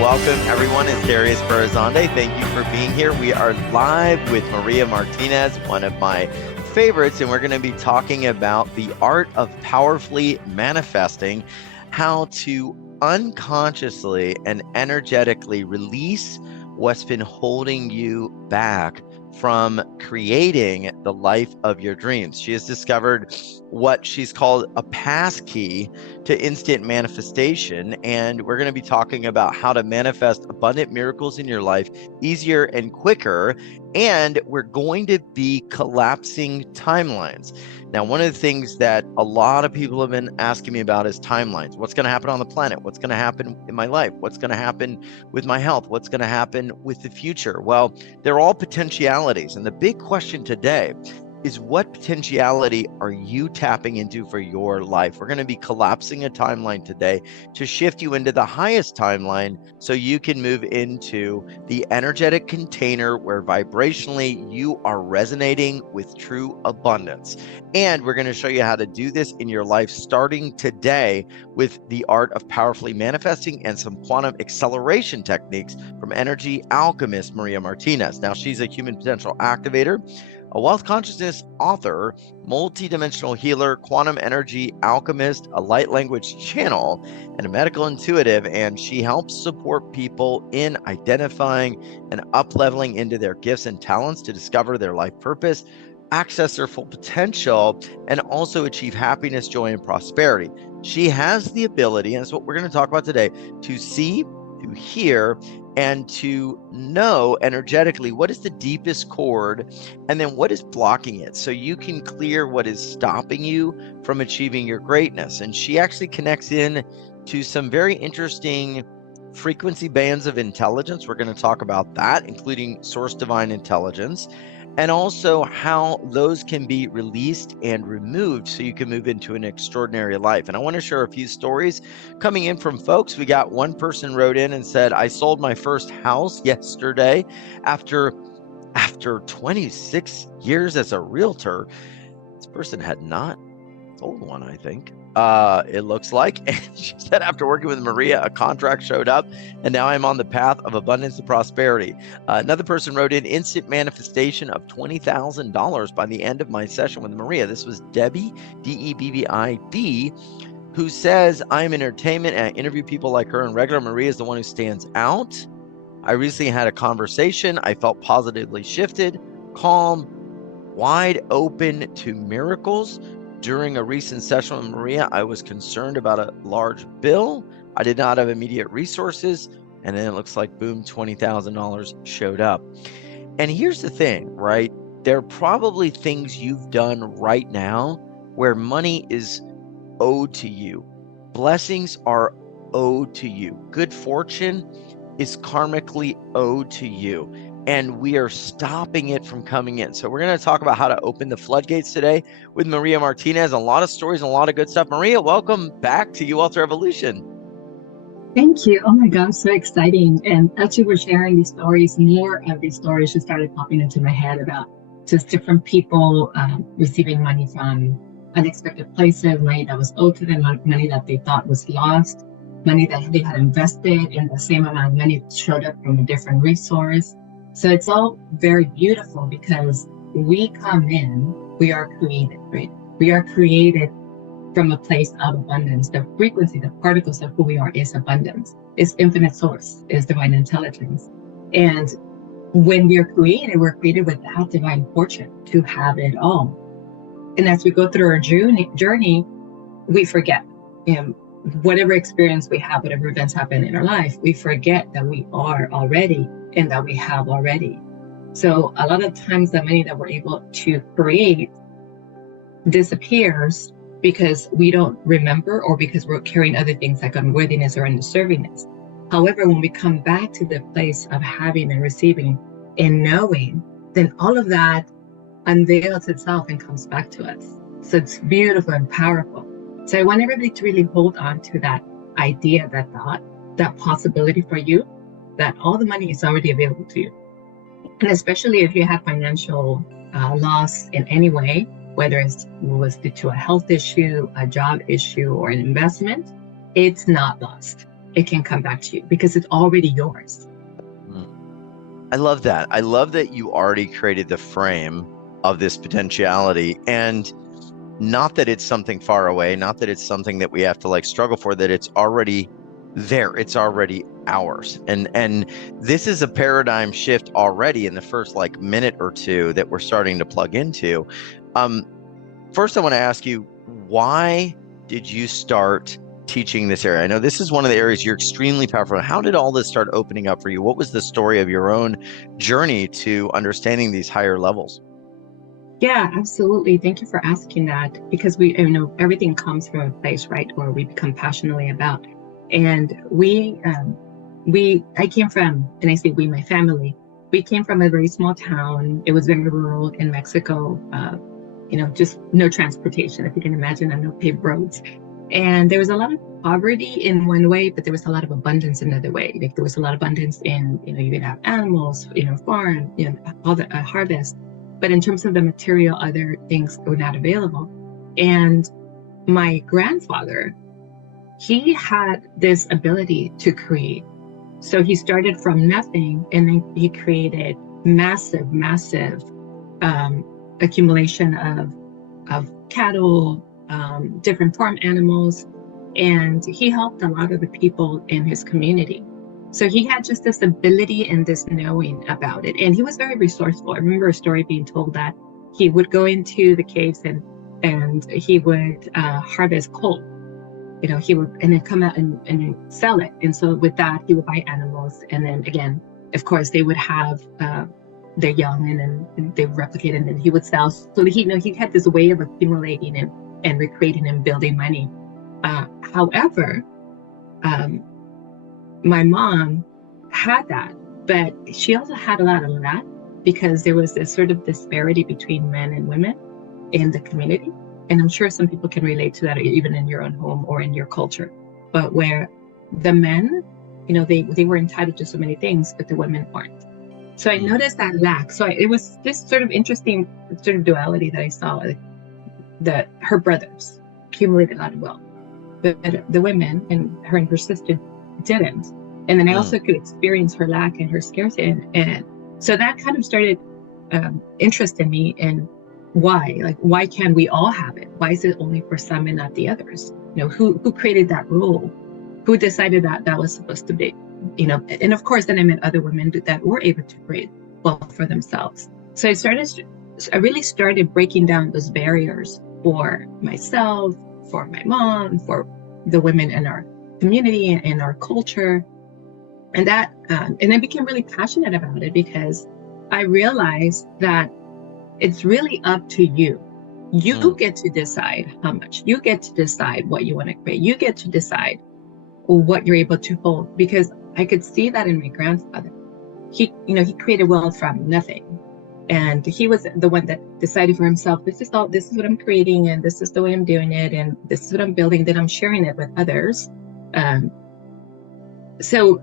welcome everyone. It's Darius Barazandeh. Thank you for being here. We are live with Maria Martinez, one of my favorites, and we're going to be talking about the art of powerfully manifesting, how to unconsciously and energetically release what's been holding you back from creating the life of your dreams. She has discovered what she's called a pass key to instant manifestation, and we're going to be talking about how to manifest abundant miracles in your life easier and quicker, and we're going to be collapsing timelines. Now, one of the things that a lot of people have been asking me about is timelines. What's going to happen on the planet? What's going to happen in my life? What's going to happen with my health? What's going to happen with the future? Well, they're all potentialities. And the big question today is, what potentiality are you tapping into for your life? We're going to be collapsing a timeline today to shift you into the highest timeline so you can move into the energetic container where vibrationally you are resonating with true abundance. And we're going to show you how to do this in your life starting today with the art of powerfully manifesting and some quantum acceleration techniques from energy alchemist Maria Martinez. Now, she's a human potential activator, a wealth consciousness author, multidimensional healer, quantum energy alchemist, a light language channel, and a medical intuitive. And she helps support people in identifying and up-leveling into their gifts and talents to discover their life purpose, access their full potential, and also achieve happiness, joy, and prosperity. She has the ability, and that's what we're going to talk about today, to see, to hear, and to know energetically what is the deepest chord and then what is blocking it, so you can clear what is stopping you from achieving your greatness. And she actually connects in to some very interesting frequency bands of intelligence. We're going to talk about that, including source divine intelligence, and also how those can be released and removed so you can move into an extraordinary life. And I want to share a few stories coming in from folks. We got one person wrote in and said, I sold my first house yesterday after 26 years as a realtor. This person had not sold one, I think. It looks like. And she said, after working with Maria, a contract showed up, and now I'm on the path of abundance and prosperity. Another person wrote in, instant manifestation of $20,000 by the end of my session with Maria. This was Debbie, Debbib, who says, I'm in entertainment and I interview people like her and regular. Maria is the one who stands out. I recently had a conversation. I felt positively shifted, calm, wide open to miracles. During a recent session with Maria, I was concerned about a large bill. I did not have immediate resources. And then it looks like, boom, $20,000 showed up. And here's the thing, right? There are probably things you've done right now where money is owed to you. Blessings are owed to you. Good fortune is karmically owed to you. And we are stopping it from coming in. So we're going to talk about how to open the floodgates today with Maria Martinez. A lot of stories and a lot of good stuff. Maria, welcome back to You Wealth Revolution. Thank you. Oh my God, so exciting. And as you were sharing these stories, more of these stories just started popping into my head about just different people receiving money from unexpected places, money that was owed to them, money that they thought was lost, money that they had invested in the same amount of money showed up from a different resource. So it's all very beautiful because we come in, we are created, right? We are created from a place of abundance. The frequency, the particles of who we are is abundance. It's infinite source, is divine intelligence. And when we're created with that divine fortune to have it all. And as we go through our journey, we forget, whatever experience we have, whatever events happen in our life, we forget that we are already and that we have already. So a lot of times the money that we're able to create disappears because we don't remember or because we're carrying other things like unworthiness or undeservingness. However, when we come back to the place of having and receiving and knowing, then all of that unveils itself and comes back to us. So it's beautiful and powerful. So I want everybody to really hold on to that idea, that thought, that possibility for you, that all the money is already available to you. And especially if you have financial loss in any way, whether it was due to a health issue, a job issue, or an investment, it's not lost. it can come back to you because it's already yours. I love that. I love that you already created the frame of this potentiality, and not that it's something far away, not that it's something that we have to like struggle for, that it's already there. It's already ours. And this is a paradigm shift already in the first like minute or two that we're starting to plug into. First, I want to ask you, why did you start teaching this area? I know this is one of the areas you're extremely powerful in. How did all this start opening up for you? What was the story of your own journey to understanding these higher levels? Yeah, absolutely. Thank you for asking that because everything comes from a place, right, where we become passionately about. And I came from, and I say we, my family, we came from a very small town. It was very rural in Mexico. Just no transportation, if you can imagine, and no paved roads. And there was a lot of poverty in one way, but there was a lot of abundance in another way. Like there was a lot of abundance in, you would have animals, farm, all the harvest. But in terms of the material, other things were not available. And my grandfather, he had this ability to create. So he started from nothing, and then he created massive, massive accumulation of cattle, different farm animals, and he helped a lot of the people in his community. So he had just this ability and this knowing about it, and he was very resourceful. I remember a story being told that he would go into the caves and he would harvest coal. He would and then come out and sell it. And so with that, he would buy animals, and then again, of course, they would have their young, and then they would replicate, and then he would sell. So he had this way of accumulating and recreating and building money. However, my mom had that, but she also had a lot of that because there was this sort of disparity between men and women in the community. And I'm sure some people can relate to that even in your own home or in your culture, but where the men, they were entitled to so many things, but the women weren't. So I noticed that lack. So it was this sort of interesting sort of duality that I saw, that her brothers accumulated a lot of wealth, but the women and her sister didn't. And then I also could experience her lack and her scarcity. And so that kind of started interesting me in why can't we all have it? Why is it only for some and not the others? Who created that rule? Who decided that was supposed to be? And of course, then I met other women that were able to create wealth for themselves. So I really started breaking down those barriers for myself, for my mom, for the women in our community and our culture. And that, and I became really passionate about it because I realized that it's really up to you. You get to decide how much. You get to decide what you want to create. You get to decide what you're able to hold. Because I could see that in my grandfather. He created wealth from nothing. And he was the one that decided for himself, this is what I'm creating, and this is the way I'm doing it, and this is what I'm building, then I'm sharing it with others. So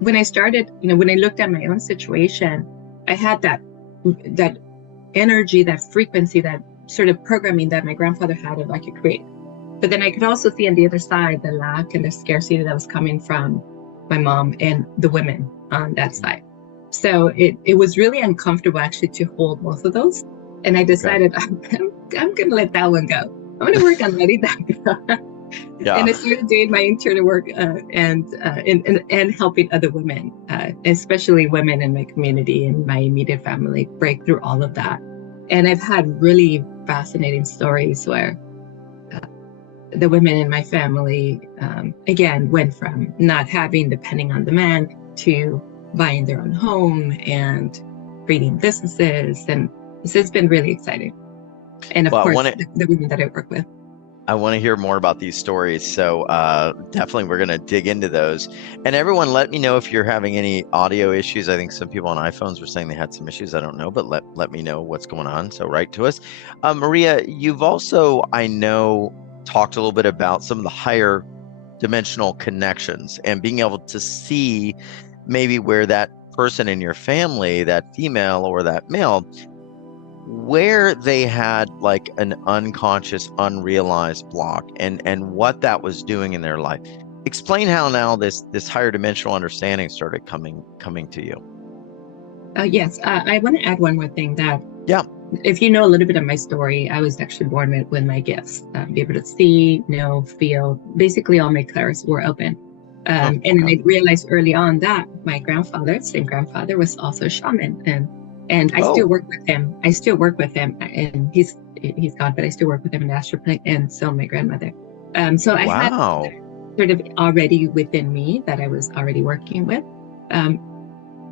when I started, when I looked at my own situation, I had that energy, that frequency, that sort of programming that my grandfather had of I could create. But then I could also see on the other side the lack and the scarcity that was coming from my mom and the women on that side. So it was really uncomfortable actually to hold both of those. And I decided I'm going to let that one go. I'm going to work on letting that go. Yeah. And I started doing my internal work and helping other women, especially women in my community and my immediate family, break through all of that. And I've had really fascinating stories where the women in my family, again, went from not having, depending on the man, to buying their own home and creating businesses. And this has been really exciting. And of course, the women that I work with. I want to hear more about these stories. So definitely we're going to dig into those. And everyone, let me know if you're having any audio issues. I think some people on iPhones were saying they had some issues. I don't know, but let me know what's going on. So write to us. Maria, you've also, I know, talked a little bit about some of the higher dimensional connections and being able to see maybe where that person in your family, that female or that male, where they had like an unconscious, unrealized block and what that was doing in their life. Explain how now this higher dimensional understanding started coming to you. Yes, I want to add one more thing that Yeah. if you know a little bit of my story, I was actually born with my gifts, be able to see, know, feel, basically all my clairs were open. And then I realized early on that my grandfather, same grandfather, was also a shaman, and I still work with him. I still work with him, and he's gone, but I still work with him in astral plane, and so my grandmother. So I had sort of already within me that I was already working with.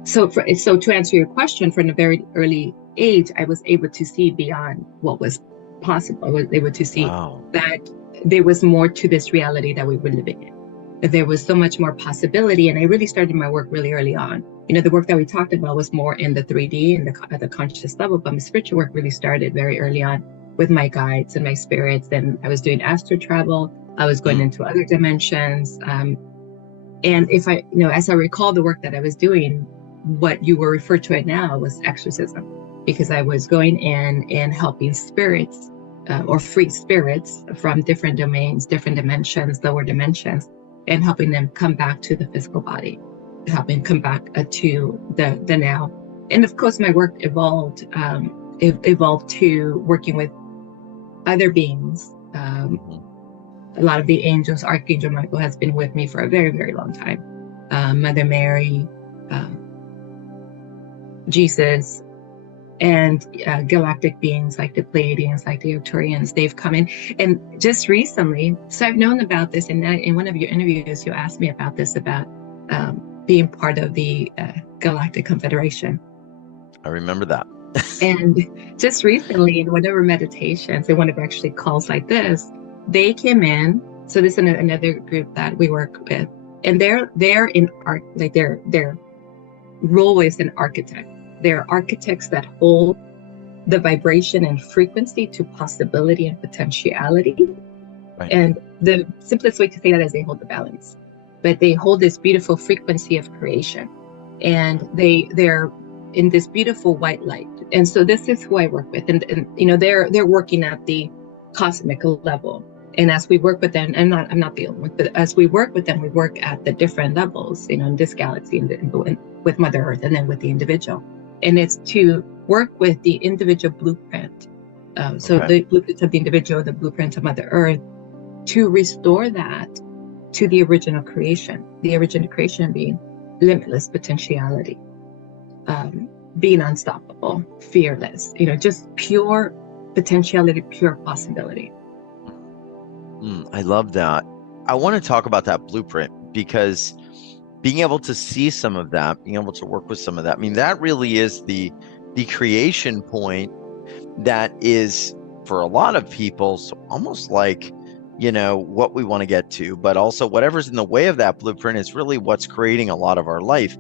So to answer your question, from a very early age, I was able to see beyond what was possible. I was able to see that there was more to this reality that we were living in. That there was so much more possibility, and I really started my work really early on. You know, the work that we talked about was more in the 3D and the conscious level, but my spiritual work really started very early on with my guides and my spirits. And I was doing astral travel. I was going into other dimensions. And if I, you know, as I recall the work that I was doing, what you were referred to it now was exorcism, because I was going in and helping spirits or free spirits from different domains, different dimensions, lower dimensions, and helping them come back to the physical body, helping come back to the now. And of course, my work evolved to working with other beings. A lot of the angels, Archangel Michael has been with me for a very, very long time. Mother Mary, Jesus, and galactic beings like the Pleiadians, like the Arcturians, they've come in. And just recently, so I've known about this, and in one of your interviews, you asked me about this, about being part of the Galactic Confederation. I remember that. And just recently, in one of our meditations, in one of our actually calls like this, they came in. So this is another group that we work with, and they're in art, like their role is an architect. They're architects that hold the vibration and frequency to possibility and potentiality. Right. And the simplest way to say that is they hold the balance, but they hold this beautiful frequency of creation, and they're in this beautiful white light. And so this is who I work with, and you know, they're working at the cosmic level. And as we work with them, I'm not the only one, but as we work with them, we work at the different levels, you know, in this galaxy, and with Mother Earth, and then with the individual. And it's to work with the individual blueprint. So the blueprint of the individual, the blueprint of Mother Earth, to restore that to the original creation. The original creation being limitless potentiality, being unstoppable, fearless, you know, just pure potentiality, pure possibility. I love that. I want to talk about that blueprint, because being able to see some of that, being able to work with some of that, I mean, that really is the creation point that is, for a lot of people, so almost like, you know, what we want to get to, but also whatever's in the way of that blueprint is really what's creating a lot of our life.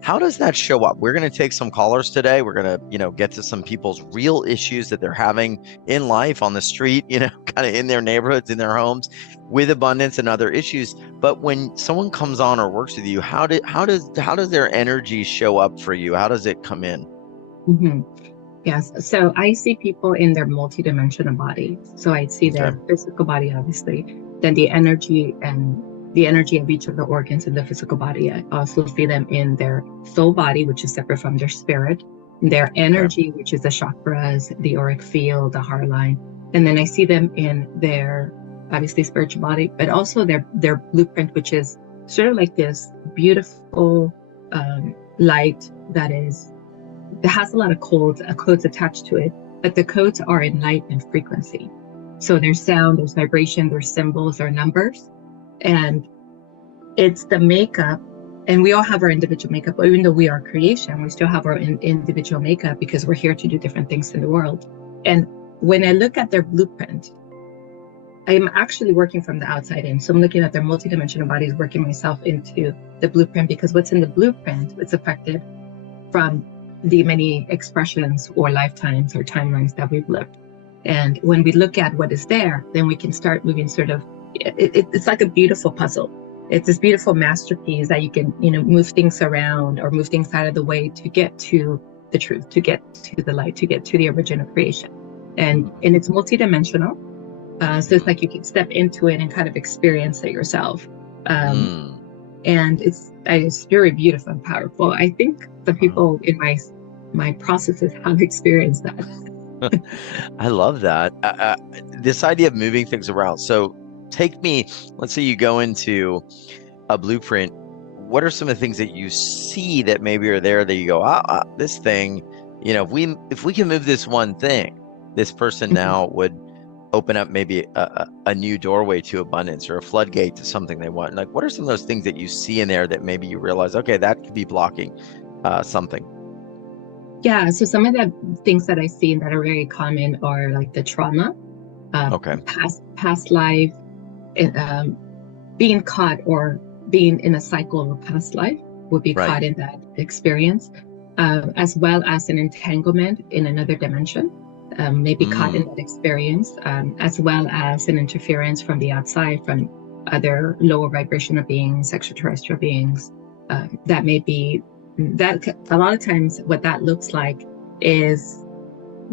How does that show up? We're going to take some callers today. We're going to, you know, get to some people's real issues that they're having in life, on the street, you know, kind of in their neighborhoods, in their homes, with abundance and other issues. But when someone comes on or works with you, how does their energy show up for you? How does it come in? Mm-hmm. Yes. So I see people in their multidimensional body. So I see their physical body, obviously, then the energy of each of the organs in the physical body. I also see them in their soul body, which is separate from their spirit, their energy, which is the chakras, the auric field, the heart line. And then I see them in their, obviously, spiritual body, but also their blueprint, which is sort of like this beautiful light that has a lot of codes attached to it, but the codes are in light and frequency. So there's sound, there's vibration, there's symbols or numbers. And it's the makeup, and we all have our individual makeup. Even though we are creation, we still have our individual makeup, because we're here to do different things in the world. And when I look at their blueprint, I'm actually working from the outside in. So I'm looking at their multidimensional bodies, working myself into the blueprint, because what's in the blueprint, it's affected from the many expressions or lifetimes or timelines that we've lived. And when we look at what is there, then we can start moving sort of, it's like a beautiful puzzle. It's this beautiful masterpiece that you can, you know, move things around or move things out of the way to get to the truth, to get to the light, to get to the original creation. And it's multidimensional. So it's like you can step into it and kind of experience it yourself. Mm. And it's very beautiful and powerful. I think the people in my processes have experienced that. I love that. This idea of moving things around. So take me, let's say you go into a blueprint. What are some of the things that you see that maybe are there that you go, this thing, if we can move this one thing, this person now would open up maybe a new doorway to abundance or a floodgate to something they want. Like, what are some of those things that you see in there that maybe you realize, okay, that could be blocking something? Yeah, so some of the things that I see that are very common are like the trauma, Okay. past life, being caught or being in a cycle of past life would be Right. caught in that experience, as well as an entanglement in another dimension, maybe caught in that experience, as well as an interference from the outside, from other lower vibrational beings, extraterrestrial beings. That may be that a lot of times what that looks like is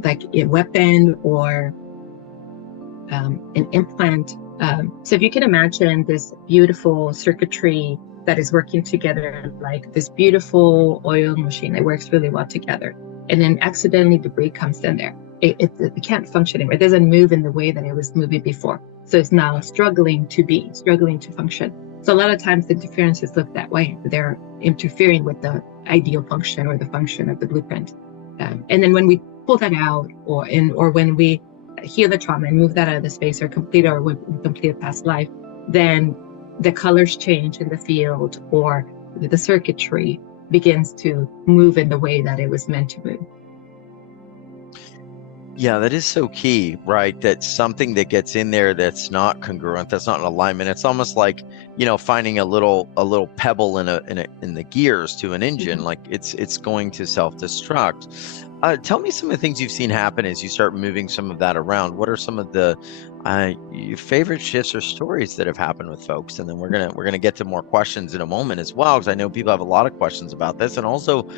like a weapon or an implant. So if you can imagine this beautiful circuitry that is working together, like this beautiful oil machine that works really well together, and then accidentally debris comes in there. It can't function anymore. It doesn't move in the way that it was moving before. So it's now struggling to function. So a lot of times interferences look that way. They're interfering with the ideal function or the function of the blueprint. And then when we pull that out, or when we heal the trauma and move that out of the space or complete a past life, then the colors change in the field or the circuitry begins to move in the way that it was meant to move. Yeah, that is so key, right? That something that gets in there that's not congruent, that's not in alignment. It's almost like, finding a little pebble in the gears to an engine, like it's going to self-destruct. Tell me some of the things you've seen happen as you start moving some of that around. What are some of the your favorite shifts or stories that have happened with folks? And then we're gonna get to more questions in a moment as well, because I know people have a lot of questions about this. And also,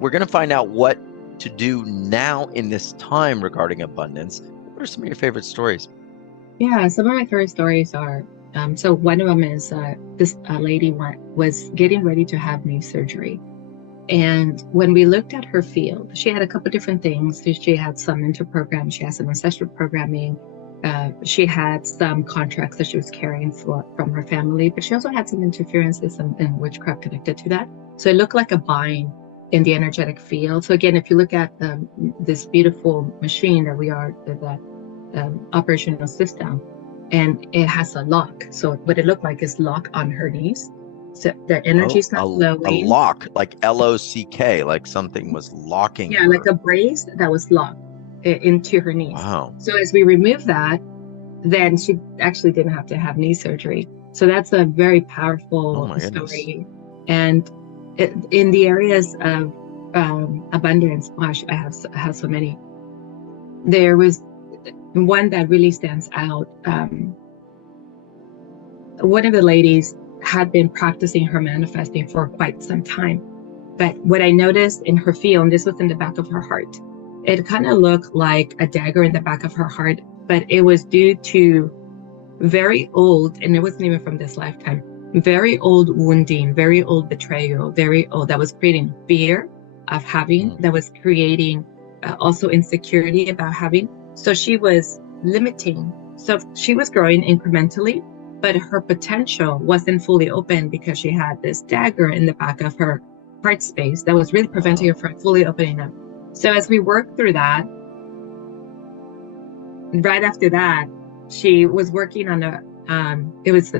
we're gonna find out what to do now in this time regarding abundance. What are some of your favorite stories? Yeah, some of my favorite stories are, so one of them is this lady was getting ready to have knee surgery. And when we looked at her field, she had a couple different things. She had some mental programs, she had some ancestral programming, she had some contracts that she was carrying from her family, but she also had some interferences and witchcraft connected to that. So it looked like a bind in the energetic field. So again, if you look at this beautiful machine that we are, the operational system, and it has a lock. So what it looked like is lock on her knees. So the energy is not flowing. A lock, like LOCK, like something was locking her. Like a brace that was locked into her knees. Wow. So as we remove that, then she actually didn't have to have knee surgery. So that's a very powerful story. And in the areas of abundance, gosh, I have so many. There was one that really stands out. One of the ladies had been practicing her manifesting for quite some time. But what I noticed in her field, and this was in the back of her heart, it kind of looked like a dagger in the back of her heart, but it was due to very old, and it wasn't even from this lifetime, very old wounding, very old betrayal, very old, that was creating fear of having, that was creating also insecurity about having. So she was limiting. So she was growing incrementally, but her potential wasn't fully open because she had this dagger in the back of her heart space that was really preventing her from fully opening up. So as we worked through that, right after that, she was working on it was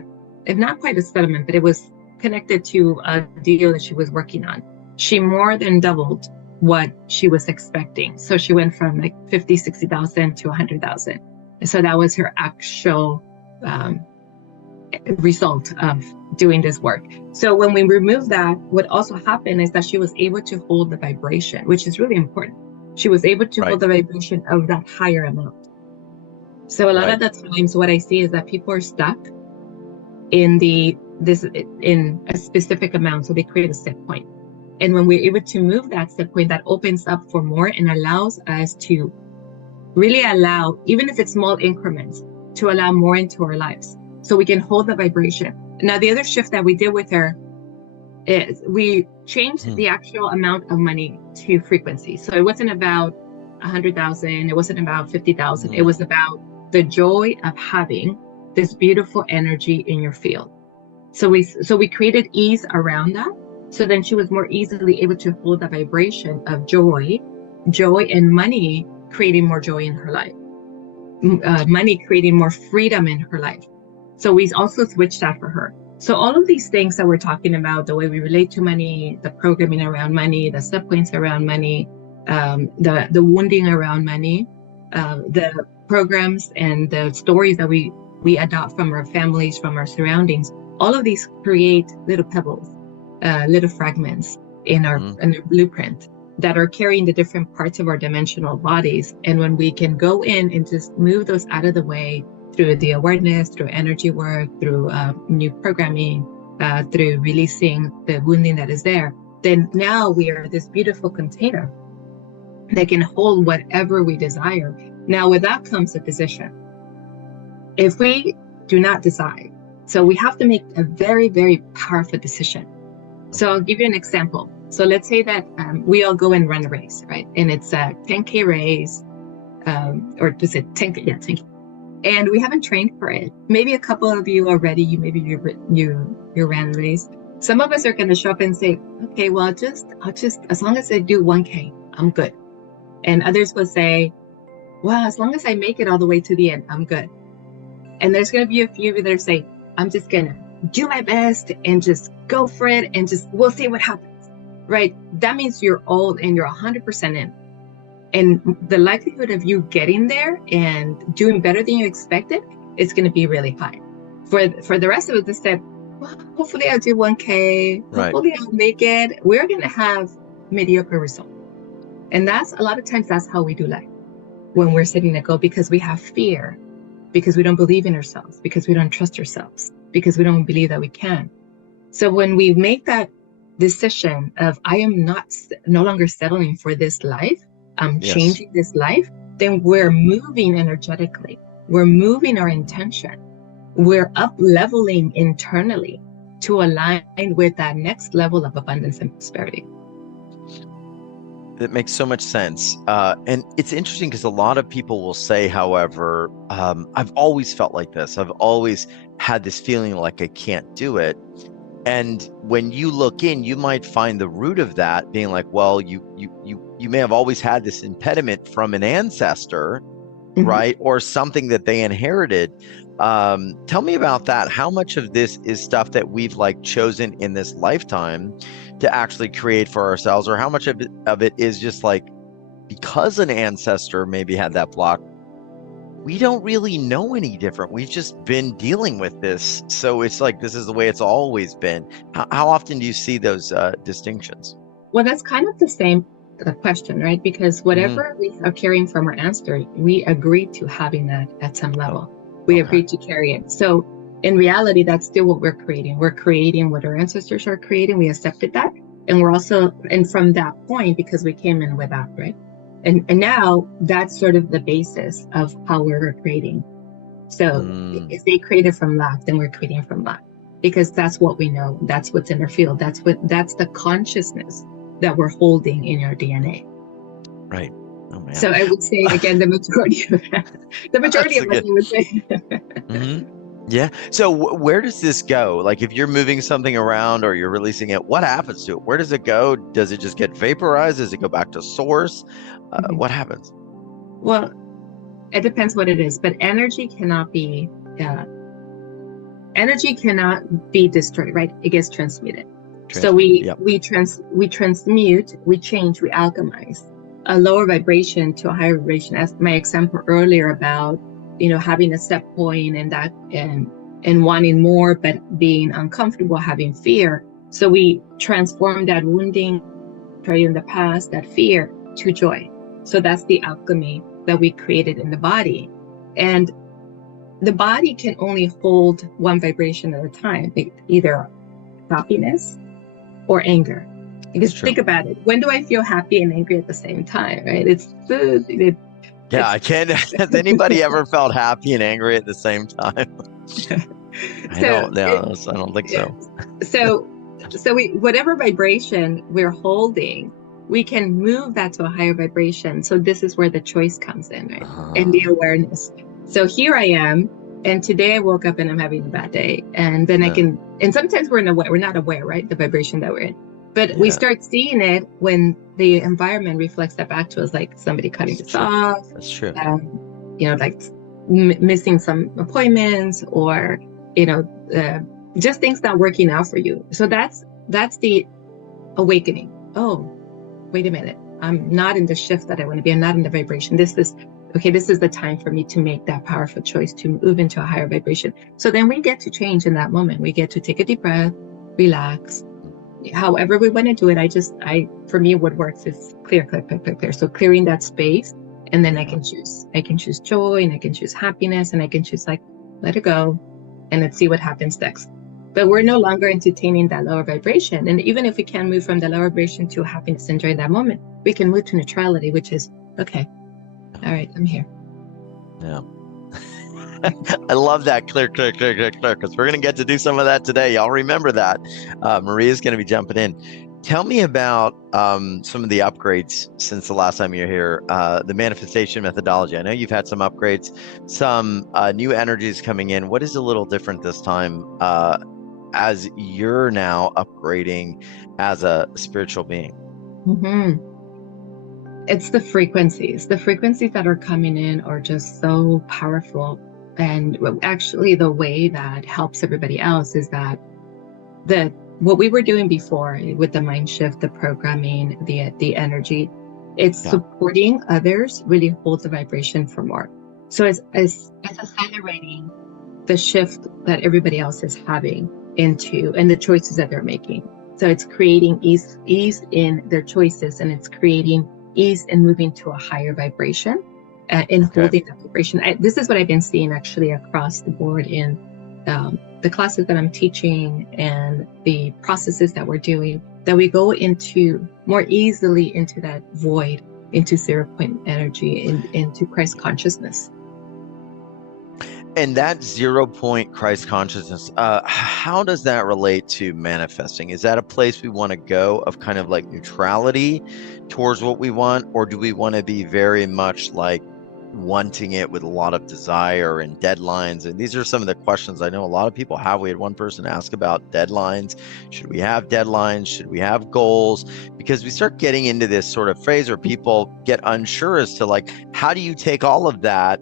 not quite a settlement, but it was connected to a deal that she was working on. She more than doubled what she was expecting. So she went from like 50, 60,000 to 100,000. And so that was her actual result of doing this work. So when we removed that, what also happened is that she was able to hold the vibration, which is really important. She was able to hold the vibration of that higher amount. So a lot of the times what I see is that people are stuck in a specific amount. So they create a set point. And when we're able to move that set point, that opens up for more and allows us to really allow, even if it's small increments, to allow more into our lives. So we can hold the vibration. Now, the other shift that we did with her is we changed the actual amount of money to frequency. So it wasn't about 100,000. It wasn't about 50,000. It was about the joy of having this beautiful energy in your field. So we created ease around that. So then she was more easily able to hold the vibration of joy and money, creating more joy in her life. Money creating more freedom in her life. So we also switched that for her. So all of these things that we're talking about, the way we relate to money, the programming around money, the set points around money, the wounding around money, the programs and the stories that we adopt from our families, from our surroundings, all of these create little pebbles, little fragments in our blueprint that are carrying the different parts of our dimensional bodies. And when we can go in and just move those out of the way through the awareness, through energy work, through new programming, through releasing the wounding that is there, then now we are this beautiful container that can hold whatever we desire. Now, with that comes a decision. If we do not decide, so we have to make a very, very powerful decision. So I'll give you an example. So let's say that we all go and run a race, right? And it's a 10K race, or is it 10K? Yeah, 10K. And we haven't trained for it. Maybe a couple of you already, you ran a race. Some of us are going to show up and say, okay, well, I'll just, as long as I do 1K, I'm good. And others will say, well, as long as I make it all the way to the end, I'm good. And there's going to be a few that say, I'm just going to do my best and just go for it and just, we'll see what happens, right? That means you're all in, you're 100% in. And the likelihood of you getting there and doing better than you expected is going to be really high. For the rest of us that said, well, hopefully I'll do 1K, hopefully I'll make it, we're going to have mediocre results. And that's a lot of times that's how we do life when we're setting a goal, because we have fear, because we don't believe in ourselves, because we don't trust ourselves, because we don't believe that we can. So when we make that decision of I am no longer settling for this life, I'm changing this life, then we're moving energetically. We're moving our intention. We're up leveling internally to align with that next level of abundance and prosperity. That makes so much sense. And it's interesting because a lot of people will say, however, I've always felt like this. I've always had this feeling like I can't do it. And when you look in, you might find the root of that being like, well, you may have always had this impediment from an ancestor, right? Or something that they inherited. Tell me about that. How much of this is stuff that we've like chosen in this lifetime to actually create for ourselves, or how much of it is just like because an ancestor maybe had that block? We don't really know any different. We've just been dealing with this. So it's like, this is the way it's always been. How often do you see those distinctions? Well, that's kind of the same question, right? Because whatever we are carrying from our ancestors, we agreed to having that at some level. We agreed to carry it. So in reality, that's still what we're creating. We're creating what our ancestors are creating. We accepted that. And we're also, and from that point, because we came in with that, right? And now that's sort of the basis of how we're creating. So if they created from lack, then we're creating from lack, because that's what we know. That's what's in our field. That's the consciousness that we're holding in our DNA. Right. Oh, man. So I would say, again, the majority of us would say. Yeah. So where does this go? Like if you're moving something around or you're releasing it, what happens to it? Where does it go? Does it just get vaporized? Does it go back to source? What happens? Well, it depends what it is, but energy cannot be destroyed, right? It gets transmuted. So we transmute, we change, we alchemize a lower vibration to a higher vibration. As my example earlier about, having a set point and that and wanting more, but being uncomfortable, having fear. So we transform that wounding in the past, that fear, to joy. So that's the alchemy that we created in the body. And the body can only hold one vibration at a time, either happiness or anger. Because think about it. When do I feel happy and angry at the same time, right? I can't. Has anybody ever felt happy and angry at the same time? I So don't know. I don't think yeah. so. So we whatever vibration we're holding, we can move that to a higher vibration. So this is where the choice comes in, right? And the Uh, awareness. So here I am, and today I woke up and I'm having a bad day. And then I yeah, can, and sometimes we're not aware, right? The vibration that we're in. But we yeah, start seeing it when the environment reflects that back to us, like somebody cutting that's us true. off, That's true. like missing some appointments, or you know, uh, just things not working out for you. So that's the awakening. Oh, wait a minute. I'm not in the shift that I want to be. I'm not in the vibration. This is okay. This is the time for me to make that powerful choice to move into a higher vibration. So then we get to change in that moment. We get to take a deep breath, relax. However we want to do it, for me, what works is clear, clear, clear, clear, clear. So clearing that space, and then I Yeah. can choose. I can choose joy, and I can choose happiness, and I can choose like let it go, and let's see what happens next. But we're no longer entertaining that lower vibration. And even if we can move from the lower vibration to happiness and joy in that moment, we can move to neutrality, which is okay. All right, I'm here. Yeah. I love that clear, clear, clear, clear, clear, because we're going to get to do some of that today. Y'all remember that. Maria's going to be jumping in. Tell me about some of the upgrades since the last time you're here, the manifestation methodology. I know you've had some upgrades, some new energies coming in. What is a little different this time as you're now upgrading as a spiritual being? Mm-hmm. It's the frequencies. The frequencies that are coming in are just so powerful. And actually, the way that helps everybody else is that the what we were doing before with the mind shift, the programming, the energy, it's Yeah. supporting others, really holds the vibration for more. So it's accelerating the shift that everybody else is having into and the choices that they're making. So it's creating ease in their choices, and it's creating ease in moving to a higher vibration and Okay. holding that vibration. This is what I've been seeing actually across the board in the classes that I'm teaching and the processes that we're doing, that we go into more easily into that void, into 0 point energy, into Christ consciousness. And that 0 point Christ consciousness, how does that relate to manifesting? Is that a place we want to go of kind of like neutrality towards what we want? Or do we want to be very much like wanting it with a lot of desire and deadlines? And these are some of the questions I know a lot of people have. We had one person ask about deadlines. Should we have deadlines? Should we have goals? Because we start getting into this sort of phase where people get unsure as to like, how do you take all of that?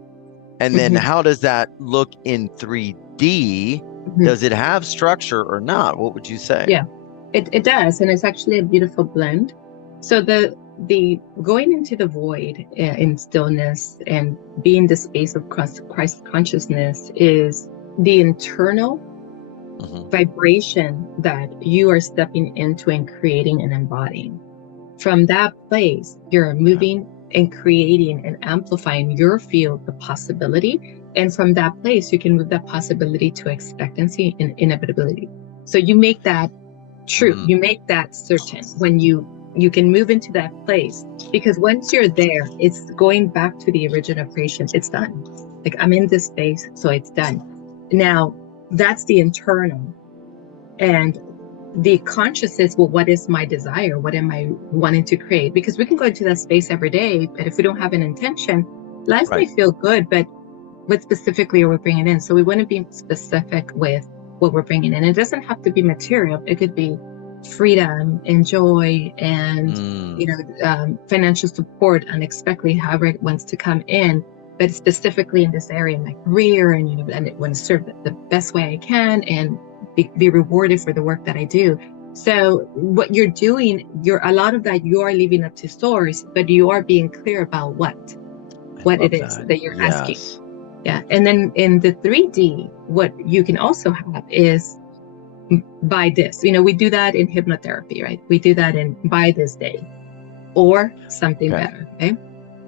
And then Mm-hmm. how does that look in 3D? Mm-hmm. Does it have structure or not? What would you say? Yeah, it does, and it's actually a beautiful blend. So the going into the void in stillness and being the space of Christ consciousness is the internal vibration that you are stepping into and creating and embodying. From that place, you're moving and creating and amplifying your field of possibility. And from that place, you can move that possibility to expectancy and inevitability. So you make that true. You make that certain when you can move into that place, because once you're there, it's going back to the original creation. It's done. Like, I'm in this space, so it's done. Now, that's the internal. And the conscious is, well, what is my desire? What am I wanting to create? Because we can go into that space every day, but if we don't have an intention, life may feel good, but what specifically are we bringing in? So we want to be specific with what we're bringing in. It doesn't have to be material. It could be freedom and joy and financial support unexpectedly, however it wants to come in, but specifically in this area, in my career, and and it want to serve the best way I can and be rewarded for the work that I do. So what you're doing, a lot of that you are leaving up to source, but you are being clear about what it is that you're asking. Yeah. And then in the 3D, what you can also have is buy this. We do that in hypnotherapy, right? We do that in buy this day or something better. Okay.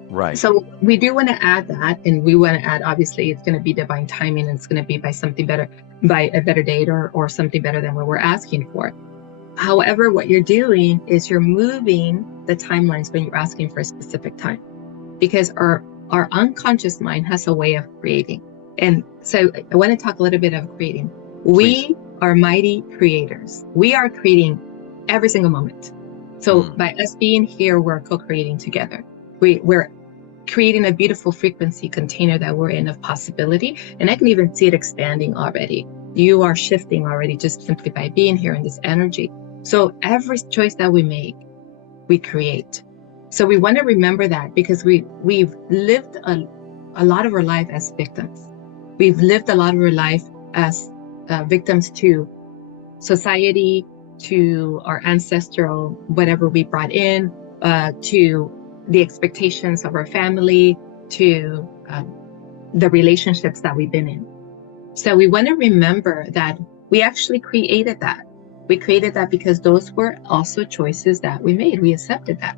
Right. So we do want to add that, and we want to add, obviously, it's going to be divine timing, and it's going to be by something better, by a better date or something better than what we're asking for. However, what you're doing is you're moving the timelines when you're asking for a specific time, because our unconscious mind has a way of creating. And so I want to talk a little bit of creating. Please. We are mighty creators. We are creating every single moment. So by us being here, we're co-creating together. We're creating a beautiful frequency container that we're in of possibility. And I can even see it expanding already. You are shifting already just simply by being here in this energy. So every choice that we make, we create. So we want to remember that because we've lived a lot of our life as victims. We've lived a lot of our life as victims to society, to our ancestral, whatever we brought in, to the expectations of our family, to the relationships that we've been in. So we want to remember that we actually created that. We created that because those were also choices that we made. We accepted that.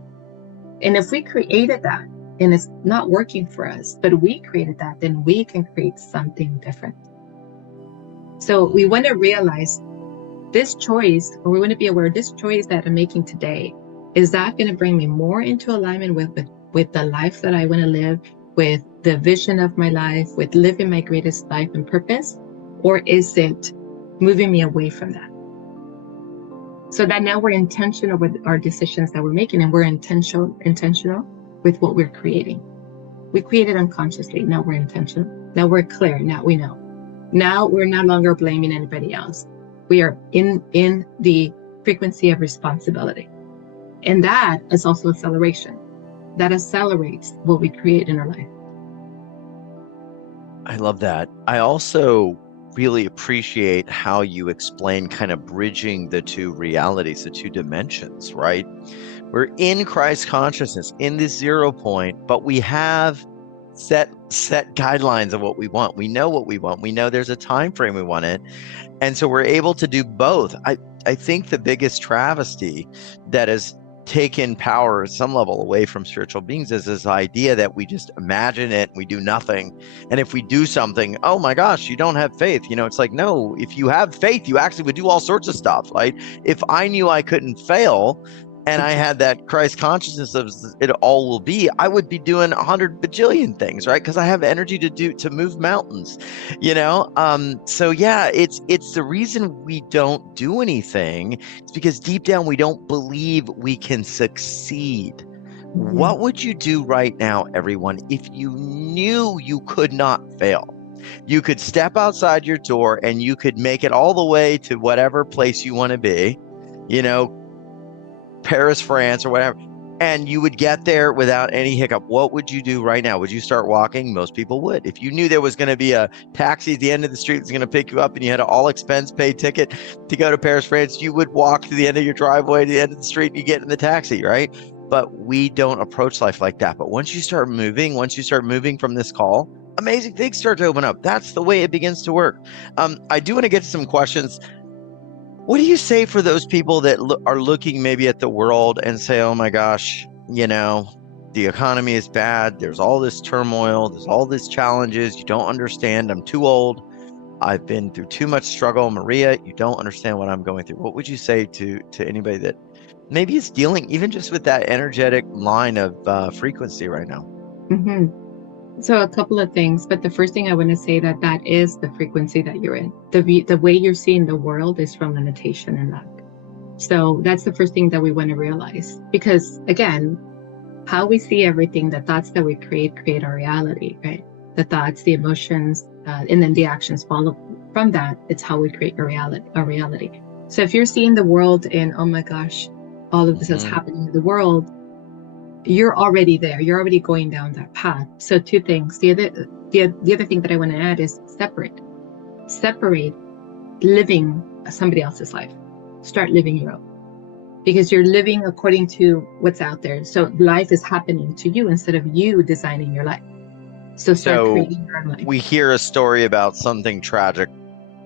And if we created that and it's not working for us, but we created that, then we can create something different. So we want to realize this choice, or we want to be aware, this choice that I'm making today, is that going to bring me more into alignment with the life that I want to live, with the vision of my life, with living my greatest life and purpose? Or is it moving me away from that? So that now we're intentional with our decisions that we're making, and we're intentional with what we're creating. We created unconsciously. Now we're intentional. Now we're clear. Now we know. Now we're no longer blaming anybody else. We are in the frequency of responsibility. And that is also acceleration. That accelerates what we create in our life. I love that. I also really appreciate how you explain kind of bridging the two realities, the two dimensions, right? We're in Christ consciousness, in this 0 point, but we have set guidelines of what we want. We know what we want. We know there's a time frame we want it. And so we're able to do both. I think the biggest travesty that has taken power at some level away from spiritual beings is this idea that we just imagine it, we do nothing. And if we do something, oh my gosh, you don't have faith. It's like, no, if you have faith, you actually would do all sorts of stuff, right? If I knew I couldn't fail, and I had that Christ consciousness of it all will be, I would be doing 100 bajillion things, right? Because I have energy to move mountains, So yeah, it's the reason we don't do anything. It's because deep down we don't believe we can succeed. Mm-hmm. What would you do right now, everyone, if you knew you could not fail? You could step outside your door and you could make it all the way to whatever place you want to be, Paris, France, or whatever, and you would get there without any hiccup. What would you do right now? Would you start walking? Most people would. If you knew there was going to be a taxi at the end of the street that's going to pick you up and you had an all expense paid ticket to go to Paris, France, you would walk to the end of your driveway to the end of the street and you get in the taxi, right? But we don't approach life like that. But once you start moving from this call, amazing things start to open up. That's the way it begins to work. I do want to get to some questions. What do you say for those people that are looking maybe at the world and say, oh my gosh, the economy is bad. There's all this turmoil. There's all these challenges. You don't understand. I'm too old. I've been through too much struggle. Maria, you don't understand what I'm going through. What would you say to anybody that maybe is dealing even just with that energetic line of frequency right now? Mm-hmm. So a couple of things, but the first thing I want to say that is the frequency that you're in. The way you're seeing the world is from limitation and lack. So that's the first thing that we want to realize, because again, how we see everything, the thoughts that we create our reality, right? The thoughts, the emotions, and then the actions follow from that. It's how we create a reality. So if you're seeing the world in, oh my gosh, all of this is happening in the world, you're already there. You're already going down that path. So two things. The other thing that I want to add is separate living somebody else's life. Start living your own, because you're living according to what's out there. So life is happening to you instead of you designing your life. So start creating your own life. We hear a story about something tragic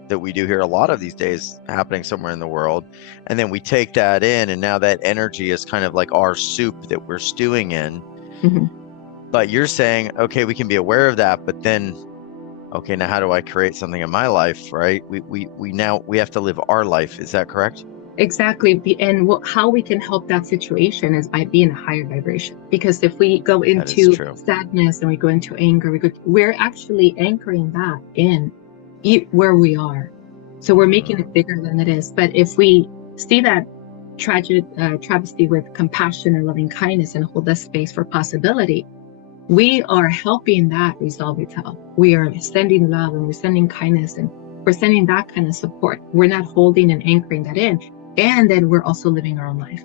that we do hear a lot of these days happening somewhere in the world, and then we take that in, and now that energy is kind of like our soup that we're stewing in. Mm-hmm. But you're saying, okay, we can be aware of that, but then, now how do I create something in my life, right? We have to live our life. Is that correct? Exactly. And how we can help that situation is by being a higher vibration. Because if we go That is into true. sadness and we go into anger, we're actually anchoring that in where we are. So we're making it bigger than it is. But if we see that travesty with compassion and loving kindness and hold that space for possibility, we are helping that resolve itself. We are sending love and we're sending kindness and we're sending that kind of support. We're not holding and anchoring that in. And then we're also living our own life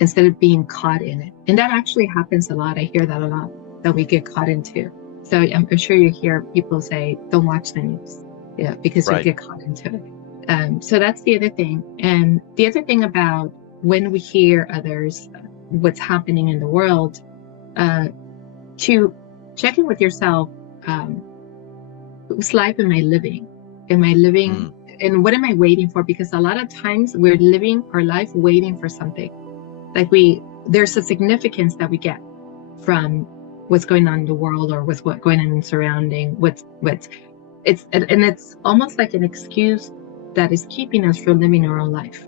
instead of being caught in it. And that actually happens a lot. I hear that a lot, that we get caught into. So I'm sure you hear people say, don't watch the news, yeah, because you'll get caught into it. So that's the other thing. And the other thing about when we hear others, what's happening in the world, to check in with yourself, whose life am I living? Am I living, and what am I waiting for? Because a lot of times we're living our life waiting for something. Like there's a significance that we get from what's going on in the world or what's going on in surrounding, it's almost like an excuse that is keeping us from living our own life.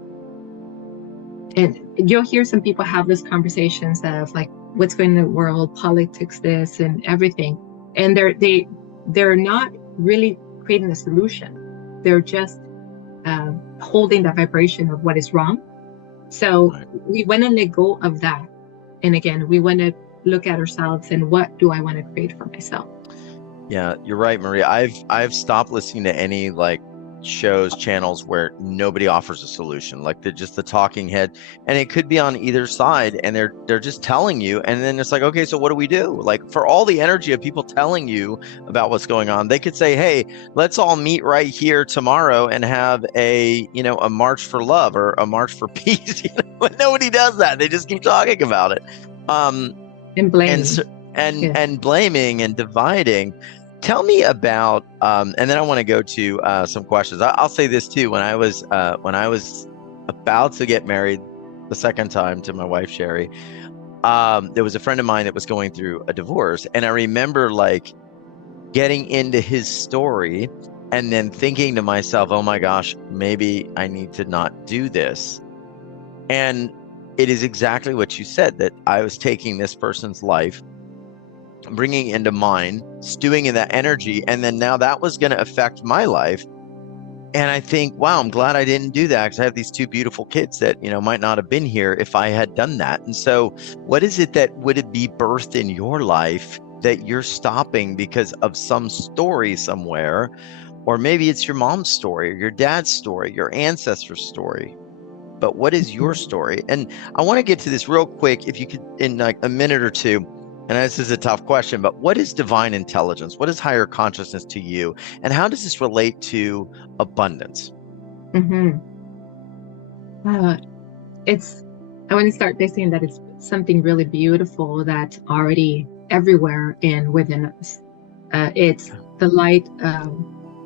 And you'll hear some people have these conversations of like, what's going on in the world, politics, this and everything. And they're not really creating a solution. They're just holding that vibration of what is wrong. So we want to let go of that. And again, we want to look at ourselves and what do I want to create for myself? Yeah, you're right, Maria. I've stopped listening to any like shows, channels where nobody offers a solution, like they're just the talking head, and it could be on either side, and they're just telling you, and then it's like, okay, so what do we do? Like for all the energy of people telling you about what's going on, they could say, hey, let's all meet right here tomorrow and have a march for love or a march for peace. But nobody does that. They just keep talking about it. And blaming. And blaming and dividing. Tell me about, and then I want to go to some questions. I'll say this too. When I was about to get married the second time to my wife Sherry, there was a friend of mine that was going through a divorce, and I remember like getting into his story and then thinking to myself, "Oh my gosh, maybe I need to not do this." And it is exactly what you said, that I was taking this person's life, bringing into mine, stewing in that energy, and then now that was going to affect my life. And I think, wow, I'm glad I didn't do that, because I have these two beautiful kids that might not have been here if I had done that. And so what is it that would it be birthed in your life that you're stopping because of some story somewhere? Or maybe it's your mom's story or your dad's story, your ancestor's story. But what is your story? And I want to get to this real quick, if you could, in like a minute or two. And this is a tough question, but what is divine intelligence? What is higher consciousness to you? And how does this relate to abundance? I want to start by saying that it's something really beautiful that's already everywhere and within us. It's the light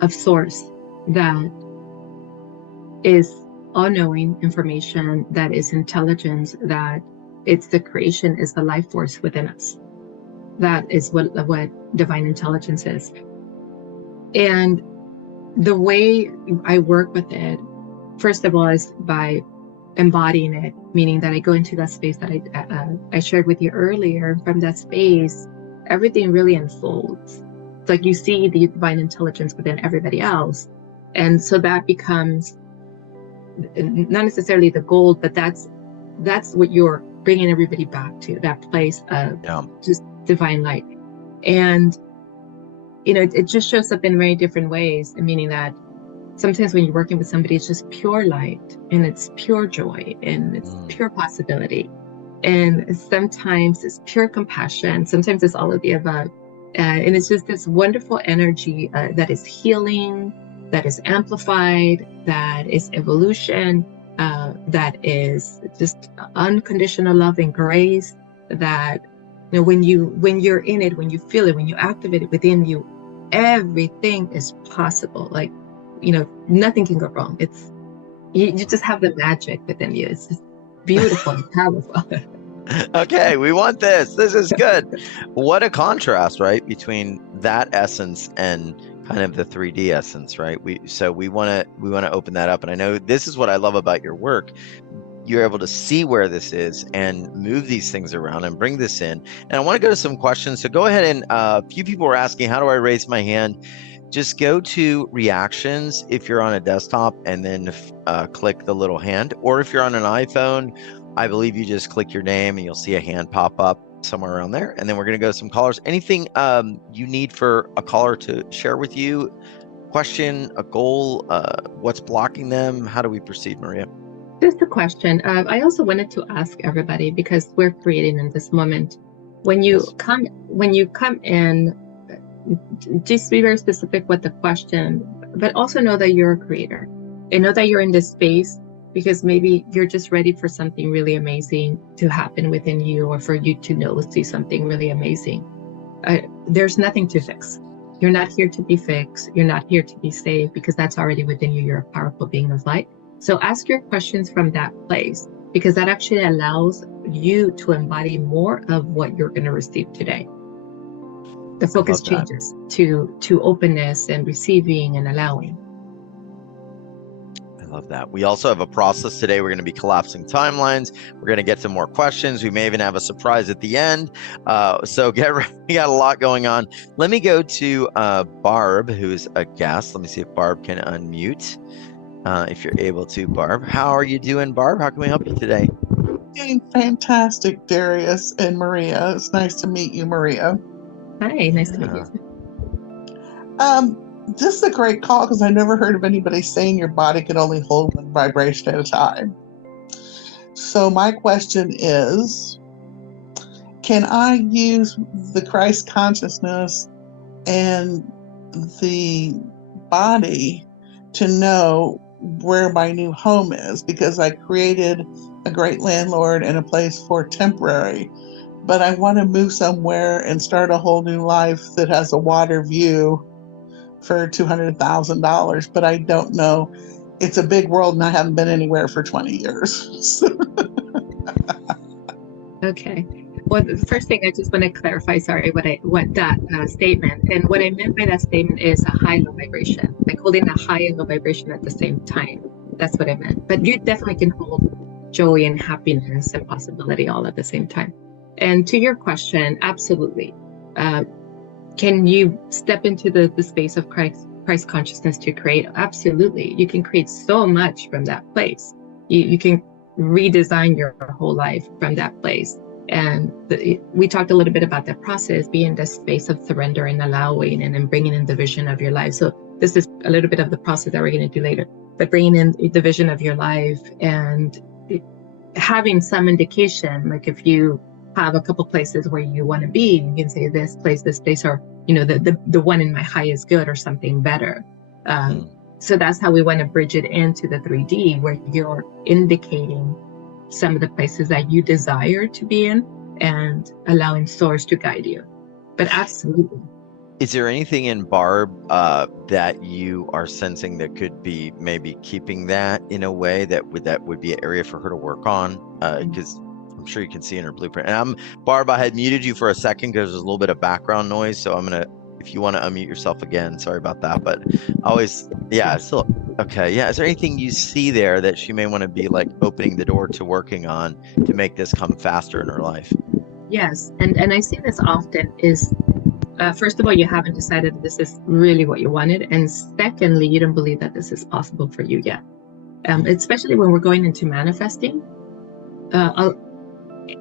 of source that is all-knowing information, that is intelligence, that it's the creation, is the life force within us. That is what divine intelligence is. And the way I work with it, first of all, is by embodying it, meaning that I go into that space that I shared with you earlier. From that space, everything really unfolds. It's like you see the divine intelligence within everybody else. And so that becomes not necessarily the goal, but that's what you're bringing everybody back to, that place of just divine light. And it just shows up in very different ways, meaning that sometimes when you're working with somebody, it's just pure light and it's pure joy and it's pure possibility, and sometimes it's pure compassion, sometimes it's all of the above, and it's just this wonderful energy that is healing, that is amplified, that is evolution, that is just unconditional love and grace, that when you're in it, when you feel it, when you activate it within you, everything is possible. Like nothing can go wrong. It's you just have the magic within you. It's just beautiful and powerful. Okay, we want this. This is good. What a contrast, right, between that essence and kind of the 3D essence, right? We want to open that up. And I know this is what I love about your work. You're able to see where this is and move these things around and bring this in. And I want to go to some questions. So go ahead, and a few people were asking, how do I raise my hand? Just go to reactions if you're on a desktop, and then click the little hand. Or if you're on an iPhone, I believe you just click your name and you'll see a hand pop up somewhere around there. And then we're going to go to some callers. Anything you need for a caller to share with you? Question, a goal, what's blocking them? How do we proceed, Maria? Just a question. I also wanted to ask everybody, because we're creating in this moment. When you come in, just be very specific with the question, but also know that you're a creator, and know that you're in this space because maybe you're just ready for something really amazing to happen within you, or for you to see something really amazing. There's nothing to fix. You're not here to be fixed. You're not here to be saved, because that's already within you. You're a powerful being of light. So ask your questions from that place, because that actually allows you to embody more of what you're going to receive today. The focus changes to openness and receiving and allowing. I love that. We also have a process today. We're going to be collapsing timelines. We're going to get some more questions. We may even have a surprise at the end. So get ready. We got a lot going on. Let me go to Barb, who's a guest. Let me see if Barb can unmute. If you're able to, Barb. How are you doing, Barb? How can we help you today? Doing fantastic, Darius and Maria. It's nice to meet you, Maria. Hi, nice to meet you. This is a great call, because I never heard of anybody saying your body could only hold one vibration at a time. So my question is, can I use the Christ consciousness and the body to know where my new home is? Because I created a great landlord and a place for temporary, but I want to move somewhere and start a whole new life that has a water view for $200,000, but I don't know. It's a big world, and I haven't been anywhere for 20 years. Okay. Well, the first thing I just want to clarify, sorry, what that statement, and what I meant by that statement is a high-low vibration, like holding a high and low vibration at the same time. That's what I meant. But you definitely can hold joy and happiness and possibility all at the same time. And to your question, absolutely. Can you step into the space of Christ consciousness to create? Absolutely. You can create so much from that place. You can redesign your whole life from that place. And we talked a little bit about that process, being the space of surrender and allowing, and then bringing in the vision of your life. So this is a little bit of the process that we're going to do later, but bringing in the vision of your life and having some indication, like if you have a couple places where you want to be, you can say this place, or the one in my highest good, or something better. So that's how we want to bridge it into the 3D, where you're indicating some of the places that you desire to be in and allowing source to guide you. But absolutely. Is there anything in Barb that you are sensing that could be maybe keeping that in a way that would be an area for her to work on? Because I'm sure you can see in her blueprint. And Barb, I had muted you for a second because there's a little bit of background noise. So I'm going to, if you want to unmute yourself again, sorry about that. But still, okay. Yeah. Is there anything you see there that she may want to be like opening the door to working on to make this come faster in her life? Yes. And I see this often is, first of all, you haven't decided that this is really what you wanted. And secondly, you don't believe that this is possible for you yet. Especially when we're going into manifesting.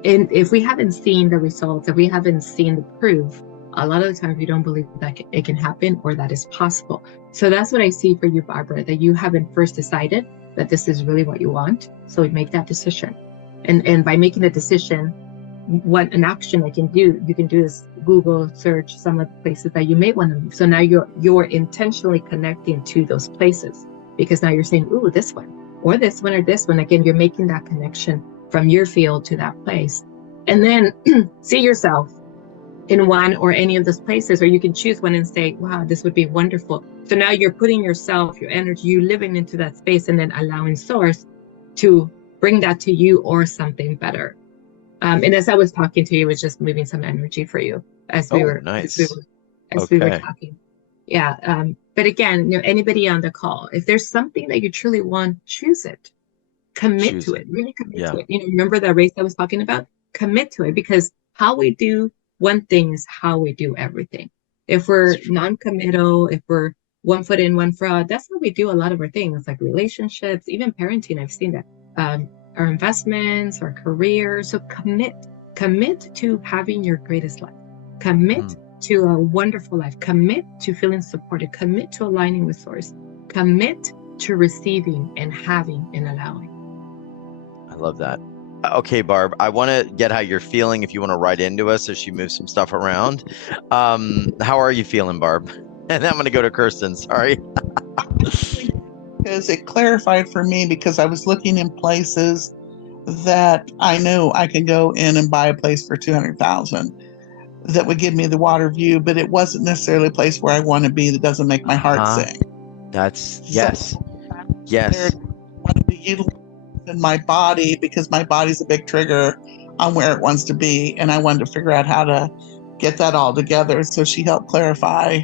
And if we haven't seen the results, if we haven't seen the proof, a lot of the times we don't believe that it can happen or that is possible. So that's what I see for you, Barbara, that you haven't first decided that this is really what you want. So we make that decision. And by making a decision, what an action you can do is Google search some of the places that you may want to move. So now you're intentionally connecting to those places, because now you're saying, ooh, this one, or this one, or this one. Again, you're making that connection from your field to that place. And then see yourself in one or any of those places, or you can choose one and say, wow, this would be wonderful. So now you're putting yourself, your energy, you living into that space, and then allowing source to bring that to you or something better. And as I was talking to you, it was just moving some energy for you as we were talking. Yeah. But again, anybody on the call, if there's something that you truly want, choose it. Commit Choose to it. it. Really commit Yeah. to it. Remember that race I was talking about? Commit to it, because how we do one thing is how we do everything. If we're non-committal, if we're one foot in, one foot out, that's how we do a lot of our things, like relationships, even parenting. I've seen that. Our investments, our career. So commit to having your greatest life. Commit to a wonderful life. Commit to feeling supported. Commit to aligning with source. Commit to receiving and having and allowing. I love that. Okay, Barb, I want to get how you're feeling if you want to write into us as she moves some stuff around. How are you feeling, Barb? And then I'm going to go to Kirsten. Sorry. Because it clarified for me, because I was looking in places that I knew I could go in and buy a place for 200,000 that would give me the water view, but it wasn't necessarily a place where I want to be that doesn't make my heart sing. That's yes. Yes. I wanted to utilize in my body, because my body's a big trigger on where it wants to be, and I wanted to figure out how to get that all together. So she helped clarify.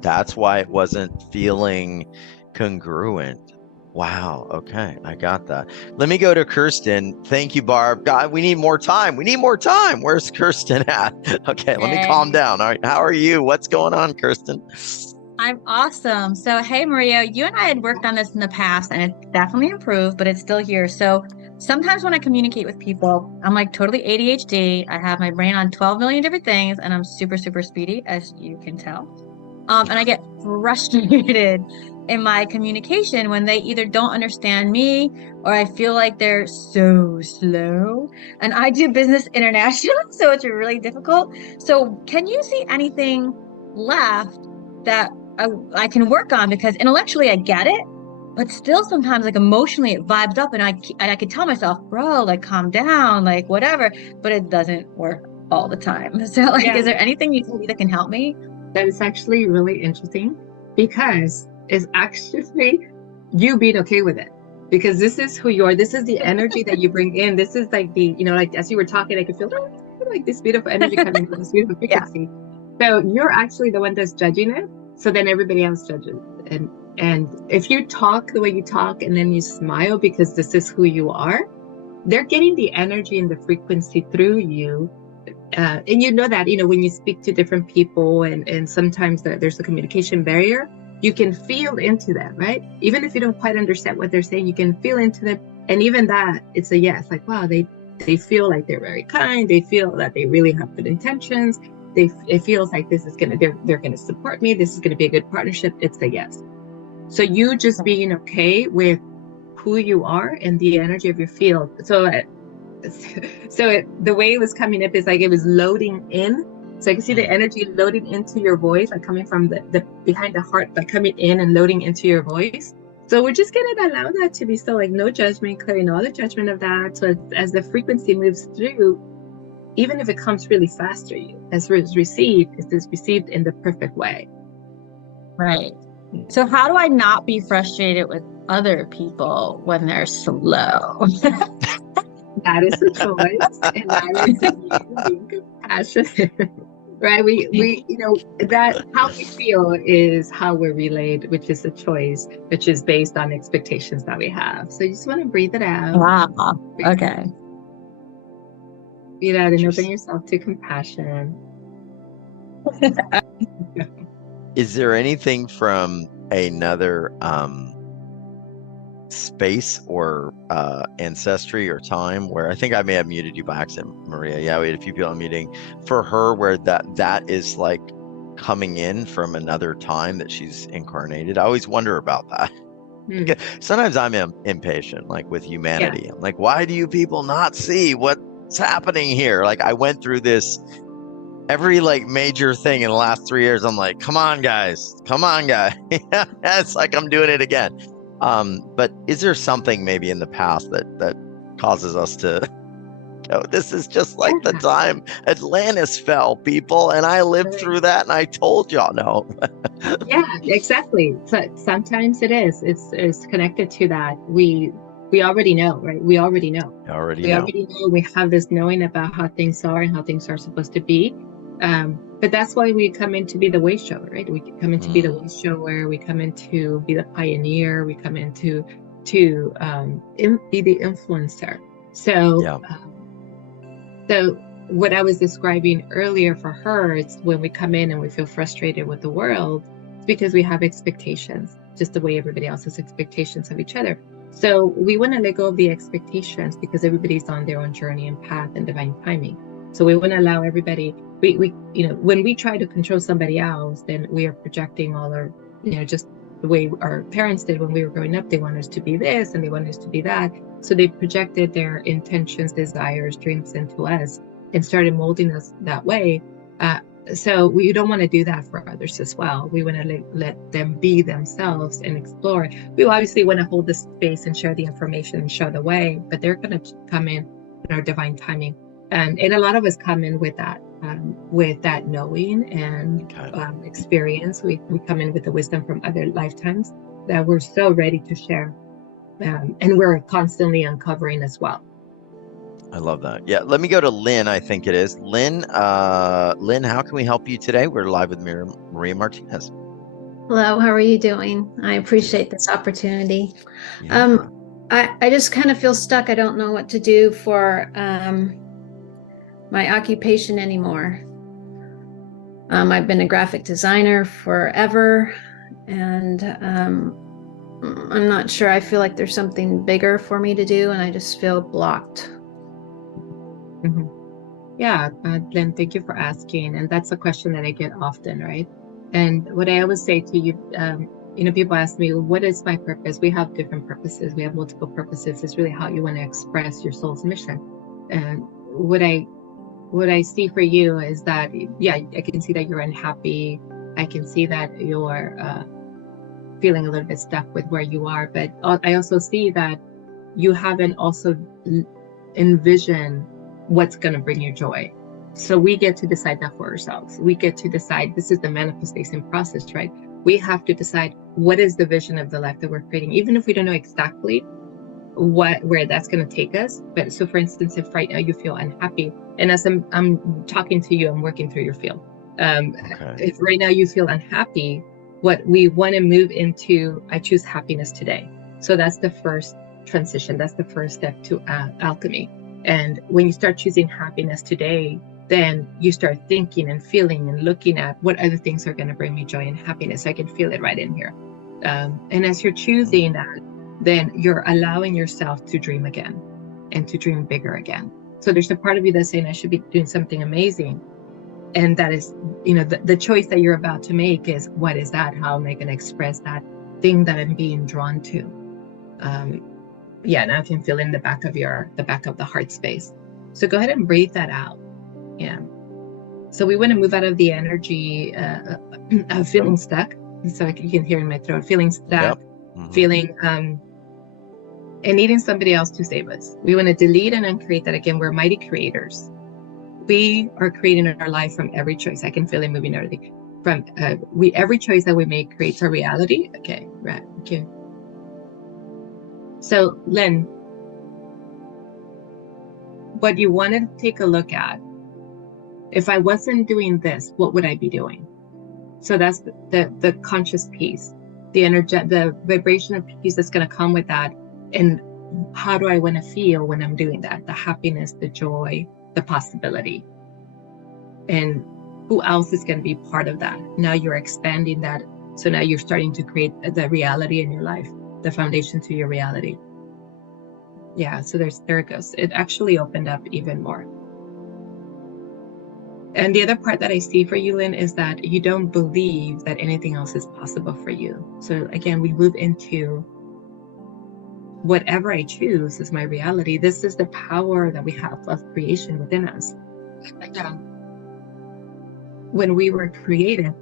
That's why it wasn't feeling congruent. Wow. Okay. I got that. Let me go to Kirsten. Thank you, Barb. God, we need more time. We need more time. Where's Kirsten at? Okay. Let me calm down. All right. How are you? What's going on, Kirsten? I'm awesome. So, hey, Maria, you and I had worked on this in the past and it definitely improved, but it's still here. So sometimes when I communicate with people, I'm like totally ADHD. I have my brain on 12 million different things and I'm super, super speedy, as you can tell. And I get frustrated in my communication when they either don't understand me or I feel like they're so slow. And I do business international, so it's really difficult. So can you see anything left that I can work on? Because intellectually I get it, but still sometimes like emotionally it vibes up and I can tell myself, bro, like calm down, like whatever, but it doesn't work all the time. So like, is there anything you see that can help me? That is actually really interesting, because it's actually you being okay with it, because this is who you are. This is the energy that you bring in. This is like the, like as you were talking, I could feel like this beautiful energy coming from this beautiful frequency. So you're actually the one that's judging it. So then everybody else judges. And if you talk the way you talk and then you smile because this is who you are, they're getting the energy and the frequency through you. And that, when you speak to different people and sometimes there's a communication barrier, you can feel into that, right? Even if you don't quite understand what they're saying, you can feel into them. And even that, it's a yes, like, wow, they feel like they're very kind. They feel that they really have good intentions. It feels like this is they're gonna support me. This is gonna be a good partnership. It's a yes. So you just being okay with who you are and the energy of your field. So the way it was coming up is like it was loading in. So I can see the energy loading into your voice, like coming from the behind the heart, like coming in and loading into your voice. So we're just gonna allow that to be so, like no judgment, clearing all the judgment of that. So as the frequency moves through, even if it comes really fast to you, as it's received in the perfect way. Right. So how do I not be frustrated with other people when they're slow? That is a choice, and that is you being compassionate, right? We that how we feel is how we're relayed, which is a choice, which is based on expectations that we have. So you just want to breathe it out. Wow. Okay. Breathe out and open yourself to compassion. Is there anything from another space or ancestry or time where, I think I may have muted you by accident, Maria. Yeah, we had a few people muting for her, where that is like coming in from another time that she's incarnated. I always wonder about that. Sometimes I'm impatient, like with humanity. I'm like, why do you people not see what's happening here? Like I went through this every like major thing in the last 3 years. I'm like, come on guys. It's like I'm doing it again. But is there something maybe in the past that causes us to go, this is just like the time Atlantis fell, people, and I lived through that and I told y'all no. Yeah, exactly. So sometimes it is. It's connected to that. We already know, right? We already know. We already know. We have this knowing about how things are and how things are supposed to be. But that's why we come in to be the way shower, right? We come in to be the Mm. way shower. We come in to be the pioneer. We come in to be the influencer. So, Yeah. so what I was describing earlier for her, it's when we come in and we feel frustrated with the world, it's because we have expectations, just the way everybody else has expectations of each other. So we want to let go of the expectations because everybody's on their own journey and path and divine timing. So we want to allow everybody, when we try to control somebody else, then we are projecting all our, just the way our parents did when we were growing up. They want us to be this and they want us to be that. So they projected their intentions, desires, dreams into us and started molding us that way. So we don't want to do that for others as well. We want to let them be themselves and explore. We obviously want to hold the space and share the information and show the way, but they're going to come in our divine timing. And a lot of us come in with that knowing and experience. We come in with the wisdom from other lifetimes that we're so ready to share. And we're constantly uncovering as well. I love that. Yeah, let me go to Lynn, I think it is. Lynn, how can we help you today? We're live with Maria Martinez. Hello, how are you doing? I appreciate this opportunity. Yeah. I just kind of feel stuck. I don't know what to do for my occupation anymore. I've been a graphic designer forever, and I'm not sure. I feel like there's something bigger for me to do, and I just feel blocked. Mm-hmm. Yeah, Glenn, thank you for asking. And that's a question that I get often, right? And what I always say to you, people ask me, what is my purpose? We have different purposes. We have multiple purposes. It's really how you want to express your soul's mission. And what I see for you is that, yeah, I can see that you're unhappy. I can see that you're feeling a little bit stuck with where you are. But I also see that you haven't also envisioned what's going to bring you joy. So we get to decide that for ourselves. We get to decide, this is the manifestation process, right? We have to decide what is the vision of the life that we're creating, even if we don't know exactly where that's going to take us. But so for instance, if right now you feel unhappy, and as I'm talking to you, I'm working through your field. If right now you feel unhappy, what we want to move into, I choose happiness today. So that's the first transition. That's the first step to alchemy. And when you start choosing happiness today, then you start thinking and feeling and looking at what other things are going to bring me joy and happiness. I can feel it right in here. And as you're choosing that, then you're allowing yourself to dream again and to dream bigger again. So there's a part of you that's saying, I should be doing something amazing. And that is, the choice that you're about to make is, what is that? How am I going to express that thing that I'm being drawn to? Yeah, now I can feel in the back of the heart space. So go ahead and breathe that out. Yeah. So we want to move out of the energy of feeling stuck. So you can hear in my throat, feeling stuck, feeling and needing somebody else to save us. We want to delete and uncreate that again. We're mighty creators. We are creating our life from every choice. I can feel it moving everything. From every choice that we make creates our reality. Okay, right. Okay. So, Lynn, what you want to take a look at, if I wasn't doing this, what would I be doing? So that's the conscious piece, the vibration of peace that's going to come with that. And how do I want to feel when I'm doing that? The happiness, the joy, the possibility. And who else is going to be part of that? Now you're expanding that. So now you're starting to create the reality in your life, the foundation to your reality. Yeah, so there it goes. It actually opened up even more. And the other part that I see for you, Lynn, is that you don't believe that anything else is possible for you. So again, we move into whatever I choose is my reality. This is the power that we have of creation within us. Again, when we were created,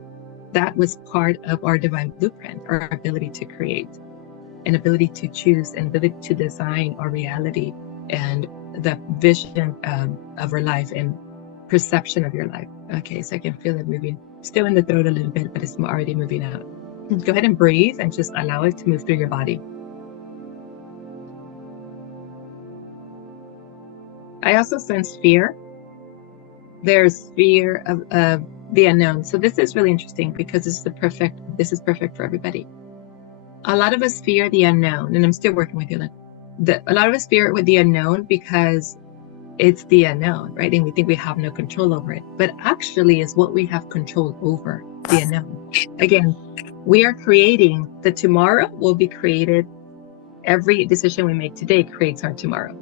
that was part of our divine blueprint, our ability to create, an ability to choose, an ability to design our reality and the vision of our life and perception of your life. Okay, so I can feel it moving. Still in the throat a little bit, but it's already moving out. Go ahead and breathe and just allow it to move through your body. I also sense fear. There's fear of The unknown. So this is really interesting because this is perfect for everybody. A lot of us fear the unknown, and I'm still working with you. A lot of us fear it with the unknown because it's the unknown, right? And we think we have no control over it. But actually, is what we have control over, the unknown. Again, we are creating the tomorrow will be created. Every decision we make today creates our tomorrow.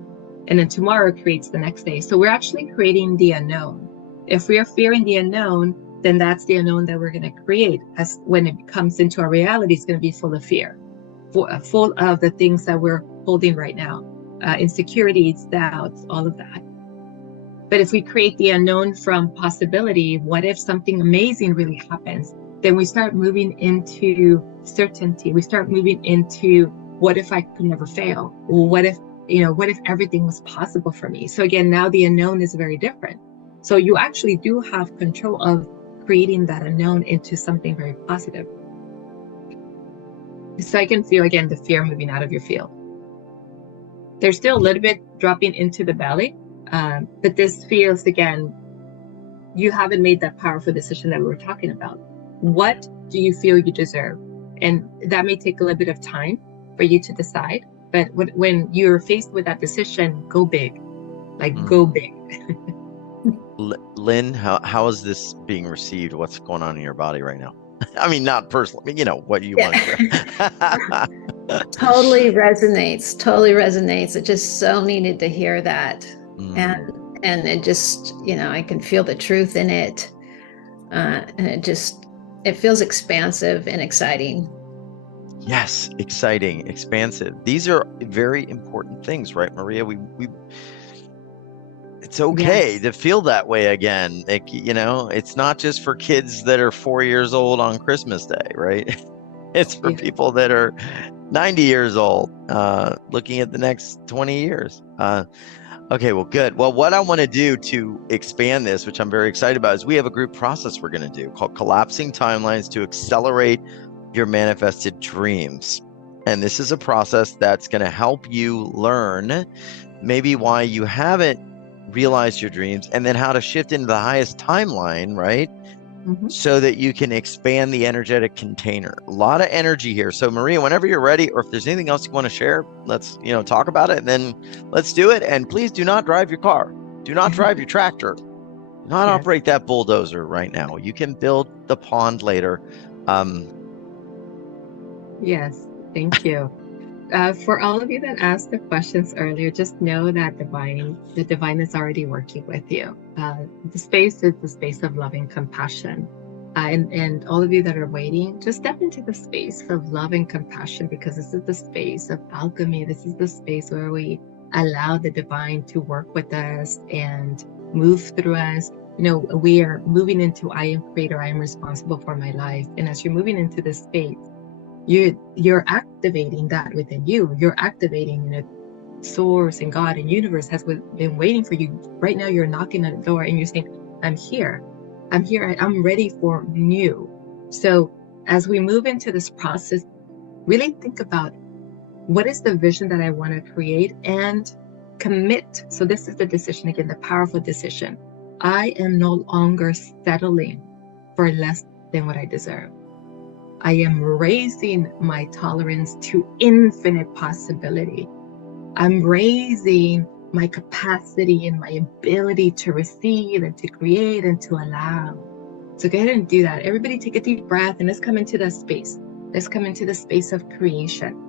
And then tomorrow creates the next day. So we're actually creating the unknown. If we are fearing the unknown, then that's the unknown that we're going to create. As when it comes into our reality, it's going to be full of fear, full of the things that we're holding right now, insecurities, doubts, all of that. But if we create the unknown from possibility, what if something amazing really happens? Then we start moving into certainty. We start moving into, what if I could never fail? What if everything was possible for me? So again, now the unknown is very different. So you actually do have control of creating that unknown into something very positive. So I can feel, again, the fear moving out of your field. There's still a little bit dropping into the belly, but this feels, again, you haven't made that powerful decision that we were talking about. What do you feel you deserve? And that may take a little bit of time for you to decide, but when you're faced with that decision, go big, go big. Lynn, how is this being received? What's going on in your body right now? I mean, not personally, what you want to share. Totally resonates. It just so needed to hear that. And it just, I can feel the truth in it. And it feels expansive and exciting. Yes, exciting, expansive. These are very important things, right, Maria? It's okay to feel that way again. It's not just for kids that are 4 years old on Christmas Day, right? It's for people that are 90 years old, looking at the next 20 years. Okay, well, good. Well, what I want to do to expand this, which I'm very excited about, is we have a group process we're going to do called Collapsing Timelines to Accelerate Your Manifested Dreams. And this is a process that's going to help you learn maybe why you haven't realized your dreams, and then how to shift into the highest timeline, right? So that you can expand the energetic container. A lot of energy here. So Maria, whenever you're ready, or if there's anything else you want to share, let's talk about it, and then let's do it. And please do not drive your car. Do not drive your tractor. Do not operate that bulldozer right now. You can build the pond later. Yes, thank you. For all of you that asked the questions earlier, just know that the divine is already working with you. The space is the space of love and compassion. And all of you that are waiting, just step into the space of love and compassion, because this is the space of alchemy. This is the space where we allow the divine to work with us and move through us. We are moving into I am creator, I am responsible for my life. And as you're moving into this space, you're activating that within you. You're activating, source and God and universe has been waiting for you. Right now, you're knocking on the door and you're saying, I'm here. I'm ready for new. So as we move into this process, really think about, what is the vision that I want to create, and commit. So this is the decision, again, the powerful decision. I am no longer settling for less than what I deserve. I am raising my tolerance to infinite possibility. I'm raising my capacity and my ability to receive and to create and to allow. So go ahead and do that. Everybody take a deep breath and let's come into that space. Let's come into the space of creation.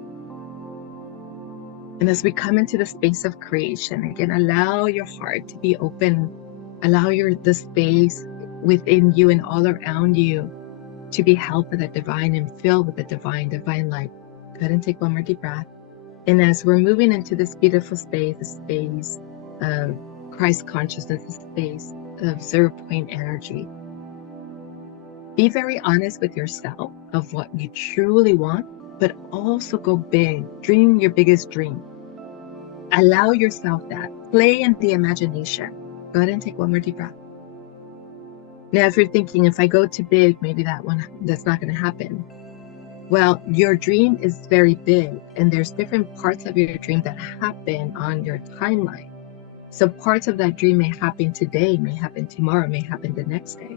And as we come into the space of creation, again, allow your heart to be open. Allow the space within you and all around you to be held with the divine and filled with the divine light. Go ahead and take one more deep breath. And as we're moving into this beautiful space, the space of Christ consciousness, the space of 0 point energy, be very honest with yourself of what you truly want, but also go big. Dream your biggest dream. Allow yourself that. Play in the imagination. Go ahead and take one more deep breath. Now, if you're thinking, if I go too big, maybe that's not going to happen. Well, your dream is very big, and there's different parts of your dream that happen on your timeline. So parts of that dream may happen today, may happen tomorrow, may happen the next day.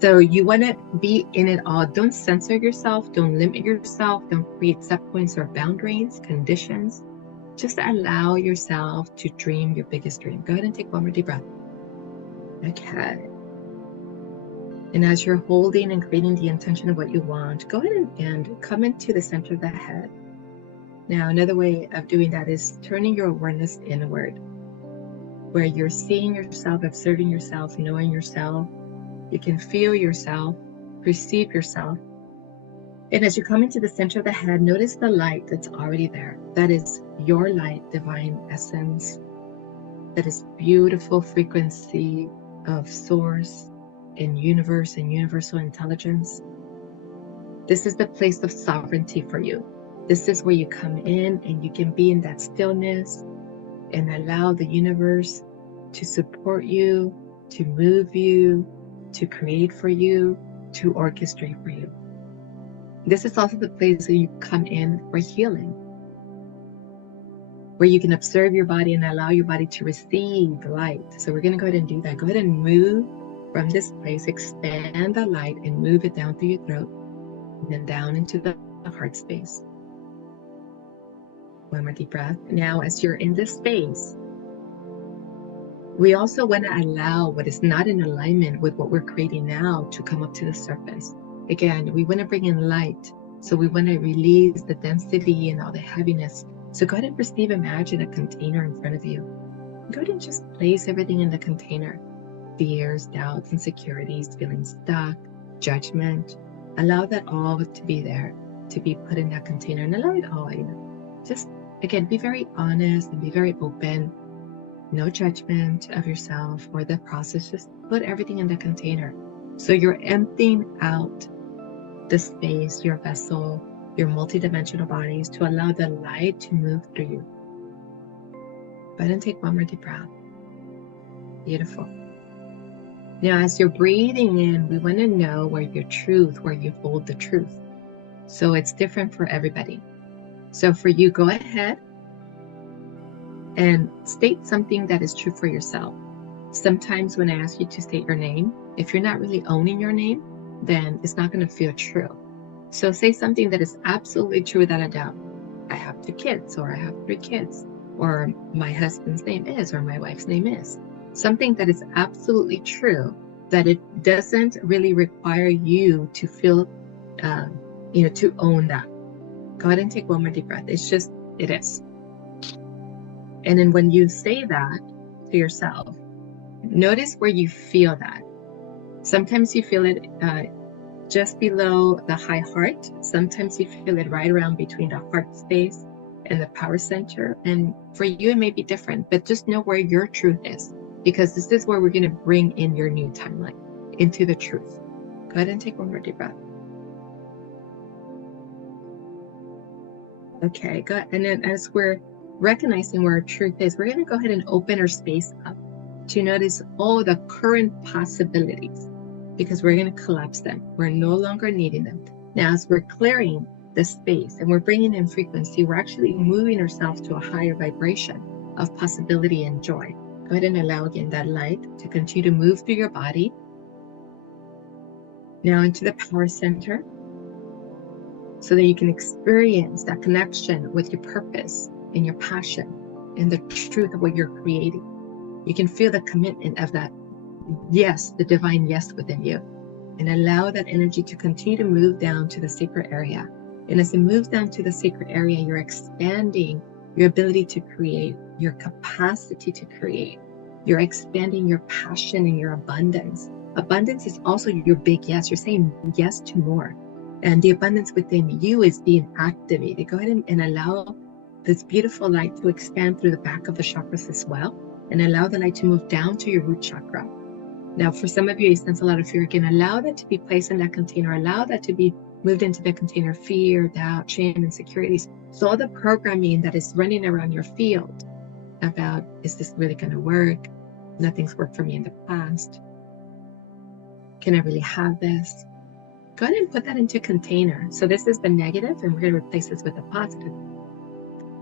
So you want to be in it all. Don't censor yourself. Don't limit yourself. Don't create set points or boundaries, conditions. Just allow yourself to dream your biggest dream. Go ahead and take one more deep breath. Okay. And as you're holding and creating the intention of what you want, go ahead and come into the center of the head. Now, another way of doing that is turning your awareness inward, where you're seeing yourself, observing yourself, knowing yourself. You can feel yourself, perceive yourself. And as you come into the center of the head, notice the light that's already there. That is your light, divine essence. That is beautiful frequency of source and universe and universal intelligence. This is the place of sovereignty for you. This is where you come in and you can be in that stillness and allow the universe to support you, to move you, to create for you, to orchestrate for you. This is also the place where you come in for healing, where you can observe your body and allow your body to receive light. So we're going to go ahead and do that. Go ahead and move from this place, expand the light and move it down through your throat and then down into the heart space. One more deep breath. Now, as you're in this space, we also want to allow what is not in alignment with what we're creating now to come up to the surface. Again, we want to bring in light. So we want to release the density and all the heaviness. So go ahead and perceive, imagine a container in front of you. Go ahead and just place everything in the container. Fears, doubts, insecurities, feeling stuck, judgment. Allow that all to be there, to be put in that container, and allow it all. Just, again, be very honest and be very open. No judgment of yourself or the process. Just put everything in the container. So you're emptying out the space, your vessel, your multidimensional bodies, to allow the light to move through you. Go ahead and take one more deep breath. Beautiful. Now, as you're breathing in, we want to know where your truth, where you hold the truth. So it's different for everybody. So for you, go ahead and state something that is true for yourself. Sometimes when I ask you to state your name, if you're not really owning your name, then it's not going to feel true. So say something that is absolutely true without a doubt. I have 2 kids, or I have 3 kids, or my husband's name is, or my wife's name is. Something that is absolutely true, that it doesn't really require you to feel, to own that. Go ahead and take one more deep breath. It's just, it is. And then when you say that to yourself, notice where you feel that. Sometimes you feel it just below the high heart. Sometimes you feel it right around between the heart space and the power center. And for you, it may be different, but just know where your truth is, because this is where we're going to bring in your new timeline, into the truth. Go ahead and take one more deep breath. Okay, good. And then as we're recognizing where our truth is, we're going to go ahead and open our space up to notice all the current possibilities, because we're going to collapse them. We're no longer needing them. Now, as we're clearing the space and we're bringing in frequency, we're actually moving ourselves to a higher vibration of possibility and joy. Go ahead and allow again that light to continue to move through your body. Now into the power center, so that you can experience that connection with your purpose and your passion and the truth of what you're creating. You can feel the commitment of that yes, the divine yes within you, and allow that energy to continue to move down to the sacred area. And as it moves down to the sacred area, you're expanding your ability to create, your capacity to create. You're expanding your passion and your abundance. Abundance is also your big yes. You're saying yes to more. And the abundance within you is being activated. Go ahead and allow this beautiful light to expand through the back of the chakras as well, and allow the light to move down to your root chakra. Now, for some of you sense a lot of fear, again, allow that to be placed in that container. Allow that to be moved into the container. Fear, doubt, shame, insecurities. So all the programming that is running around your field about, is this really going to work? Nothing's worked for me in the past. Can I really have this? Go ahead and put that into a container. So this is the negative, and we're going to replace this with the positive.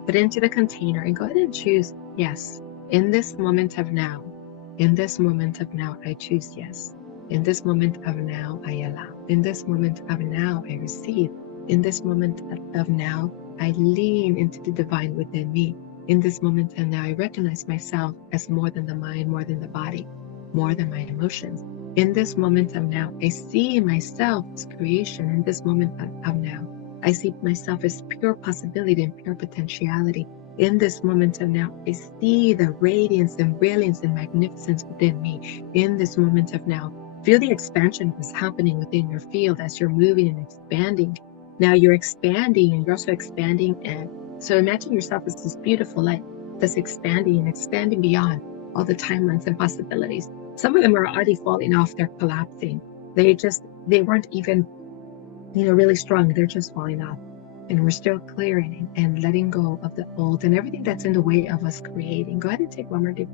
Put it into the container and go ahead and choose yes. In this moment of now, I choose yes. In this moment of now, I allow. In this moment of now, I receive. In this moment of now, I lean into the divine within me. In this moment of now, I recognize myself as more than the mind, more than the body, more than my emotions. In this moment of now, I see myself as creation. In this moment of now, I see myself as pure possibility and pure potentiality. In this moment of now, I see the radiance and brilliance and magnificence within me. In this moment of now, feel the expansion that's happening within your field as you're moving and expanding. Now you're expanding and you're also expanding. And so imagine yourself as this beautiful light that's expanding and expanding beyond all the timelines and possibilities. Some of them are already falling off, they're collapsing. They weren't even, really strong. They're just falling off. And we're still clearing and letting go of the old and everything that's in the way of us creating. Go ahead and take one more deep.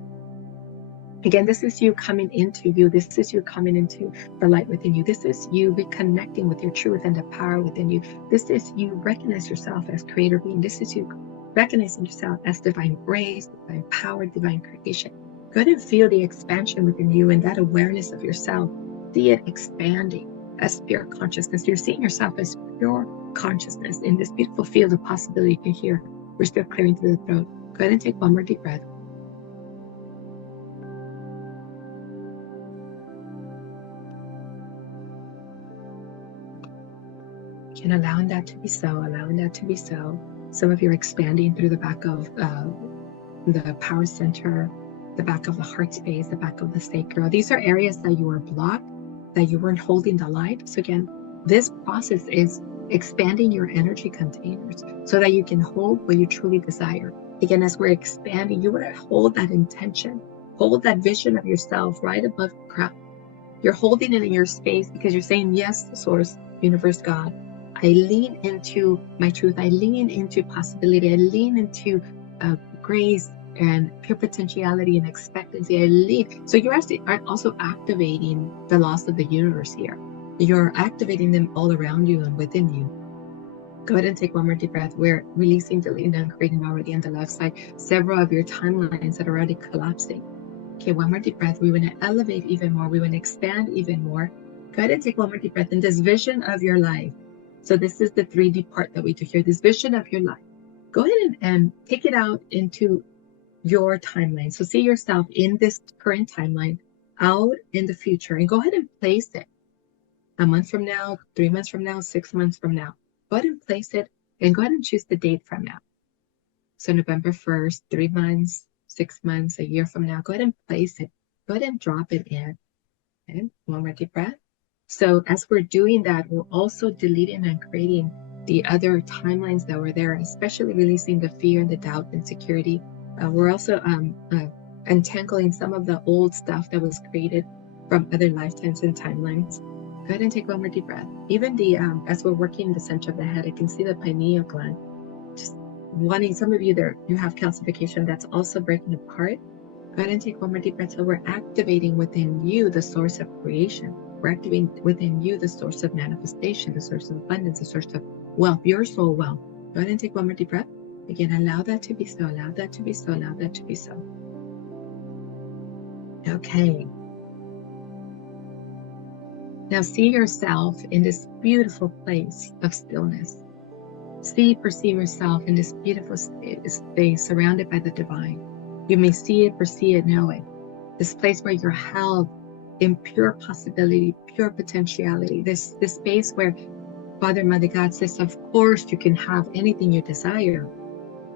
Again, this is you coming into you. This is you coming into the light within you. This is you reconnecting with your truth and the power within you. This is you recognize yourself as creator being. This is you recognizing yourself as divine grace, divine power, divine creation. Go ahead and feel the expansion within you and that awareness of yourself. See it expanding as pure consciousness. You're seeing yourself as pure consciousness in this beautiful field of possibility. You can hear. We're still clearing through the throat. Go ahead and take one more deep breath. And allowing that to be so, allowing that to be so. Some of you are expanding through the back of the power center, the back of the heart space, the back of the sacral. These are areas that you were blocked, that you weren't holding the light. So again, this process is expanding your energy containers so that you can hold what you truly desire. Again, as we're expanding, you want to hold that intention, hold that vision of yourself right above the crowd. You're holding it in your space because you're saying, yes, source, universe, God. I lean into my truth. I lean into possibility. I lean into grace and pure potentiality and expectancy. I lean. So you're actually also activating the laws of the universe here. You're activating them all around you and within you. Go ahead and take one more deep breath. We're releasing, deleting, and creating already on the left side several of your timelines that are already collapsing. Okay, one more deep breath. We want to elevate even more. We want to expand even more. Go ahead and take one more deep breath in this vision of your life. So this is the 3D part that we do here, this vision of your life. Go ahead and take it out into your timeline. So see yourself in this current timeline, out in the future, and go ahead and place it a month from now, 3 months from now, 6 months from now. Go ahead and place it and go ahead and choose the date from now. So November 1st, 3 months, 6 months, a year from now. Go ahead and place it. Go ahead and drop it in. Okay, one more deep breath. So as we're doing that, we're also deleting and creating the other timelines that were there, especially releasing the fear and the doubt and insecurity. We're also untangling some of the old stuff that was created from other lifetimes and timelines. Go ahead and take one more deep breath. Even as we're working the center of the head, I can see the pineal gland. Just wanting, some of you there, you have calcification that's also breaking apart. Go ahead and take one more deep breath. So we're activating within you the source of creation. We're activating within you the source of manifestation, the source of abundance, the source of wealth, your soul wealth. Go ahead and take one more deep breath. Again, allow that to be so, allow that to be so, allow that to be so. Okay. Now see yourself in this beautiful place of stillness. Perceive yourself in this beautiful space surrounded by the divine. You may see it, perceive it, know it. This place where you're held in pure possibility, pure potentiality. This space where Father, Mother God says, of course you can have anything you desire.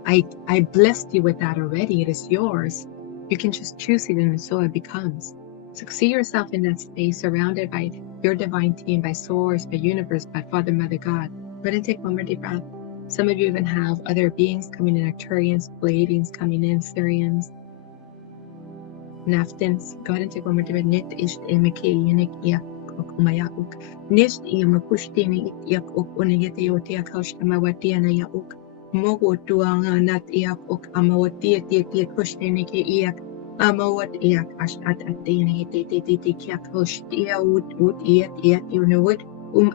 I blessed you with that already. It is yours. You can just choose it and so it becomes. So see yourself in that space surrounded by your divine team, by Source, by Universe, by Father, Mother God. Go ahead and take one more deep breath. Some of you even have other beings coming in, Arcturians, Pleiadians coming in, Syrians, Naphthins. Go ahead and take one more deep breath. Nit isht emeke yenik yak ok umayakuk. Nisht yamakushtini yak ok unayete yotiak haushtamawatiana yauk. Mogo tuanga nat yak ok amawatiet yetiet kushtenike yak. Amawat yak ashtat atene titi kyak hoshtia ut yet unawit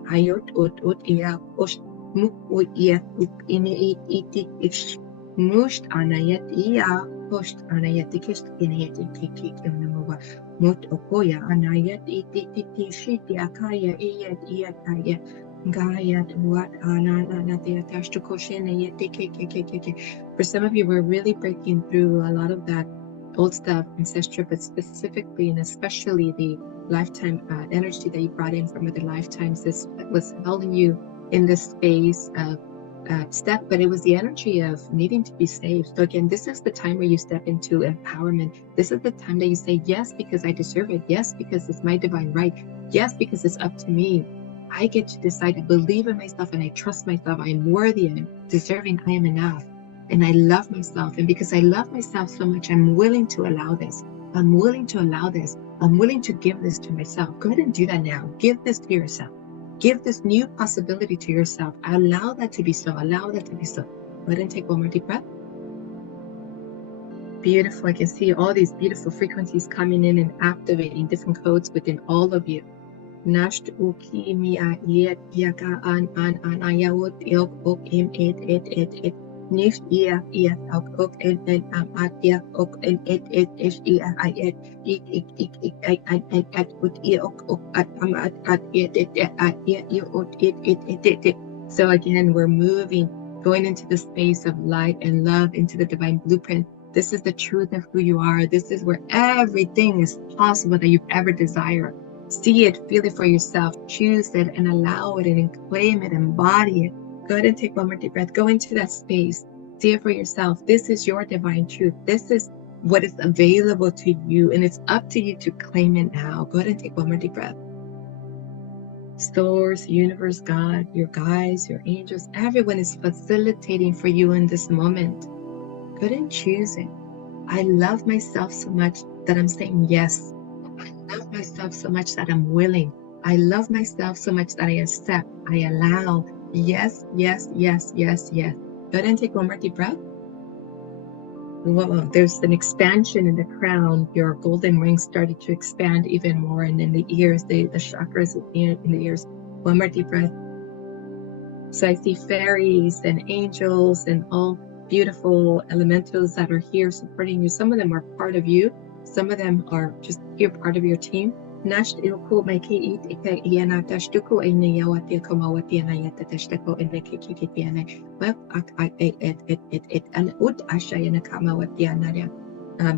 ayot ut yak osh muk ut yak ine itik ish musht anayat iya post anayat kist inayat kiki unamawa Mut okoya anayat iti shiti akaya iyat gayat what ananatia tashtukoshene yet. For some of you, we're really breaking through a lot of that old stuff, ancestral, but specifically and especially the lifetime energy that you brought in from other lifetimes. This was holding you in this space of step, but it was the energy of needing to be saved. So again, this is the time where you step into empowerment. This is the time that you say, yes, because I deserve it. Yes, because it's my divine right. Yes, because it's up to me. I get to decide. I believe in myself and I trust myself. I am worthy. I am deserving. I am enough. And I love myself. And because I love myself so much, I'm willing to allow this. I'm willing to allow this. I'm willing to give this to myself. Go ahead and do that now. Give this to yourself. Give this new possibility to yourself. Allow that to be so. Allow that to be so. Go ahead and take one more deep breath. Beautiful. I can see all these beautiful frequencies coming in and activating different codes within all of you. Nasht uki mia yet yaka an ayawut ilk ok im et nish ia ok en at ya ok en et ish ia I at ut ia ok at it. So again, we're moving, going into the space of light and love, into the divine blueprint. This is the truth of who you are. This is where everything is possible that you've ever desired. See it, feel it for yourself, choose it and allow it and claim it, embody it. Go ahead and take one more deep breath. Go into that space. See it for yourself. This is your divine truth. This is what is available to you, and it's up to you to claim it now. Go ahead and take one more deep breath. Source, universe, God, your guides, your angels, everyone is facilitating for you in this moment. Go ahead and choose it. I love myself so much that I'm saying yes. I love myself so much that I'm willing. I love myself so much that I accept. I allow. Yes, yes, yes, yes, yes. Go ahead and take one more deep breath. Whoa, there's an expansion in the crown. Your golden ring started to expand even more. And in the ears, the chakras in the ears. One more deep breath. So I see fairies and angels and all beautiful elementals that are here supporting you. Some of them are part of you. Some of them are just here, part of your team. Nasht ilku maiki it ika iana tashtuku ina yawati kamawati anayata tashtako ina kikitiana web it and ut ashayana kamawati anaria.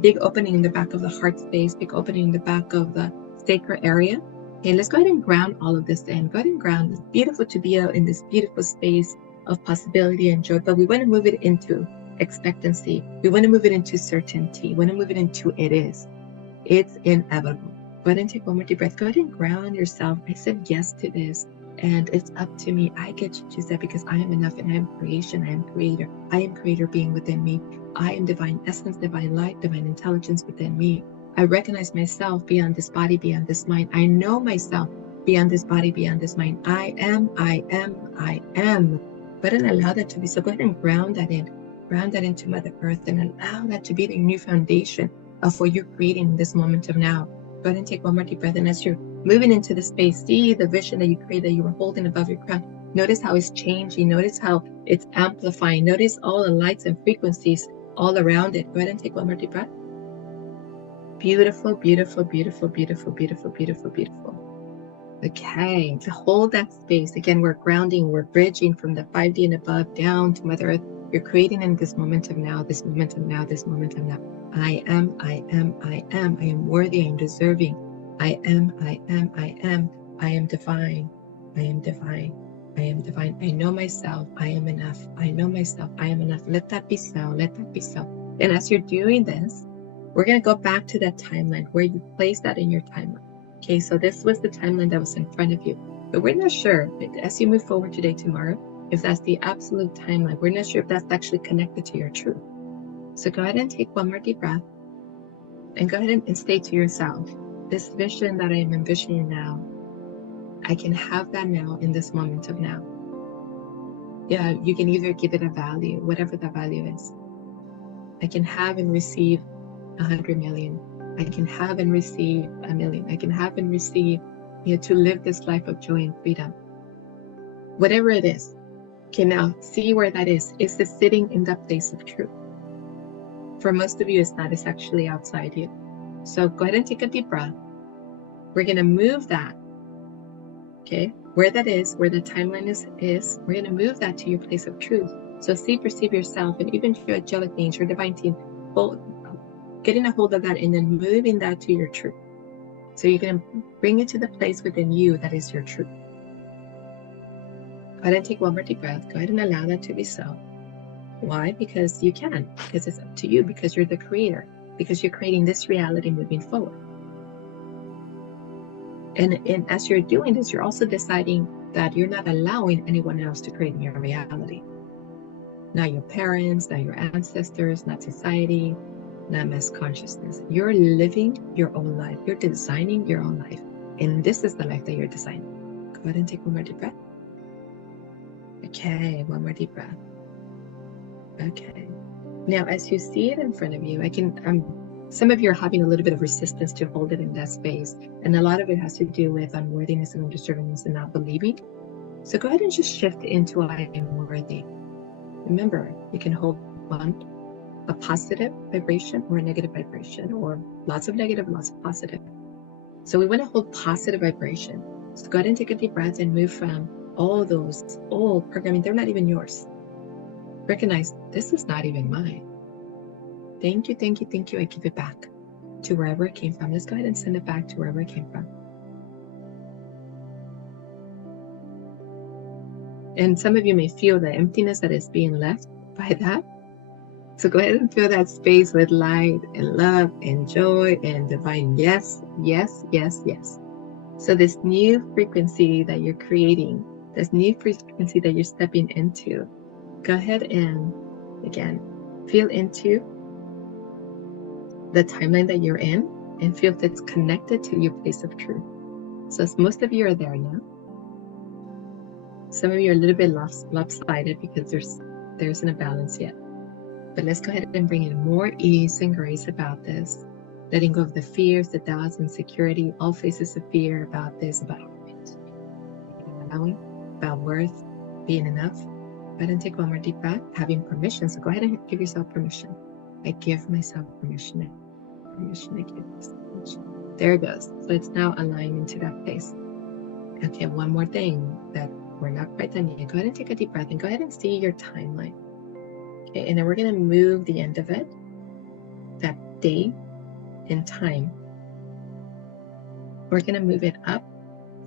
Big opening in the back of the heart space, big opening in the back of the sacral area. Okay, let's go ahead and ground all of this in. Go ahead and ground. It's beautiful to be out in this beautiful space of possibility and joy, but we want to move it into expectancy. We want to move it into certainty. We want to move it into it is. It's inevitable. Go ahead and take one more deep breath. Go ahead and ground yourself. I said yes to this, and it's up to me. I get to choose that because I am enough and I am creation. I am creator. I am creator being within me. I am divine essence, divine light, divine intelligence within me. I recognize myself beyond this body, beyond this mind. I know myself beyond this body, beyond this mind. I am. Go ahead and allow that to be. So go ahead and ground that in. Ground that into Mother Earth and allow that to be the new foundation of what you're creating in this moment of now. Go ahead and take one more deep breath. And as you're moving into the space, see the vision that you created, that you were holding above your crown. Notice how it's changing. Notice how it's amplifying. Notice all the lights and frequencies all around it. Go ahead and take one more deep breath. Beautiful, beautiful, beautiful, beautiful, beautiful, beautiful, beautiful. Okay, to hold that space. Again, we're grounding, we're bridging from the 5D and above down to Mother Earth. You're creating in this moment of now, this moment of now, this moment of now. I am worthy, I am deserving. I am divine. I am divine. I am divine. I know myself. I am enough. I know myself. I am enough. Let that be so. Let that be so. And as you're doing this, we're going to go back to that timeline where you place that in your timeline. Okay, so this was the timeline that was in front of you. But we're not sure, as you move forward today, tomorrow, if that's the absolute timeline. We're not sure if that's actually connected to your truth. So go ahead and take one more deep breath. And go ahead and say to yourself, this vision that I am envisioning now, I can have that now in this moment of now. Yeah, you can either give it a value, whatever the value is. I can have and receive 100 million. I can have and receive 1 million. I can have and receive, to live this life of joy and freedom. Whatever it is. Okay, now see where that is. Is it sitting in that place of truth? For most of you, it's not. It's actually outside you. So go ahead and take a deep breath. We're going to move that, okay? Where that is, where the timeline is, we're going to move that to your place of truth. So see, perceive yourself, and even your angelic beings, your divine team, getting a hold of that and then moving that to your truth. So you're going to bring it to the place within you that is your truth. Go ahead and take one more deep breath. Go ahead and allow that to be so. Why? Because you can. Because it's up to you. Because you're the creator. Because you're creating this reality moving forward. And as you're doing this, you're also deciding that you're not allowing anyone else to create your reality. Not your parents, not your ancestors, not society, not mass consciousness. You're living your own life. You're designing your own life. And this is the life that you're designing. Go ahead and take one more deep breath. Okay, one more deep breath. Okay. Now, as you see it in front of you, some of you are having a little bit of resistance to hold it in that space. And a lot of it has to do with unworthiness and undeservingness and not believing. So go ahead and just shift into I am worthy. Remember, you can hold a positive vibration or a negative vibration, or lots of negative, lots of positive. So we want to hold positive vibration. So go ahead and take a deep breath and move from all those old programming. They're not even yours. Recognize this is not even mine. Thank you, thank you, thank you. I give it back to wherever it came from. Let's go ahead and send it back to wherever it came from. And some of you may feel the emptiness that is being left by that. So go ahead and fill that space with light and love and joy and divine yes, yes, yes, yes. So this new frequency that you're creating, this new frequency that you're stepping into, go ahead and, again, feel into the timeline that you're in and feel that it's connected to your place of truth. So most of you are there now. Some of you are a little bit lopsided because there isn't a balance yet. But let's go ahead and bring in more ease and grace about this. Letting go of the fears, the doubts, insecurity, all phases of fear about this, about allowing, about worth, being enough. Go ahead and take one more deep breath, having permission. So go ahead and give yourself permission. I give myself permission. I give myself permission. There it goes. So it's now aligning into that place. Okay, one more thing that we're not quite done yet. Go ahead and take a deep breath and go ahead and see your timeline. Okay, and then we're going to move the end of it, that day and time. We're going to move it up.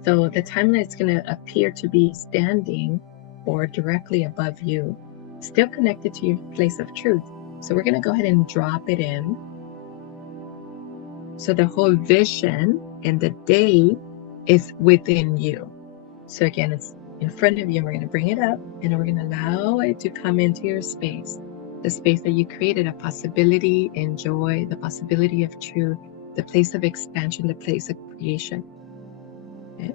So the timeline is going to appear to be standing or directly above you, still connected to your place of truth. So we're going to go ahead and drop it in. So the whole vision and the day is within you. So again, it's in front of you, and we're going to bring it up, and we're going to allow it to come into your space, the space that you created, a possibility and joy, the possibility of truth, the place of expansion, the place of creation. Okay.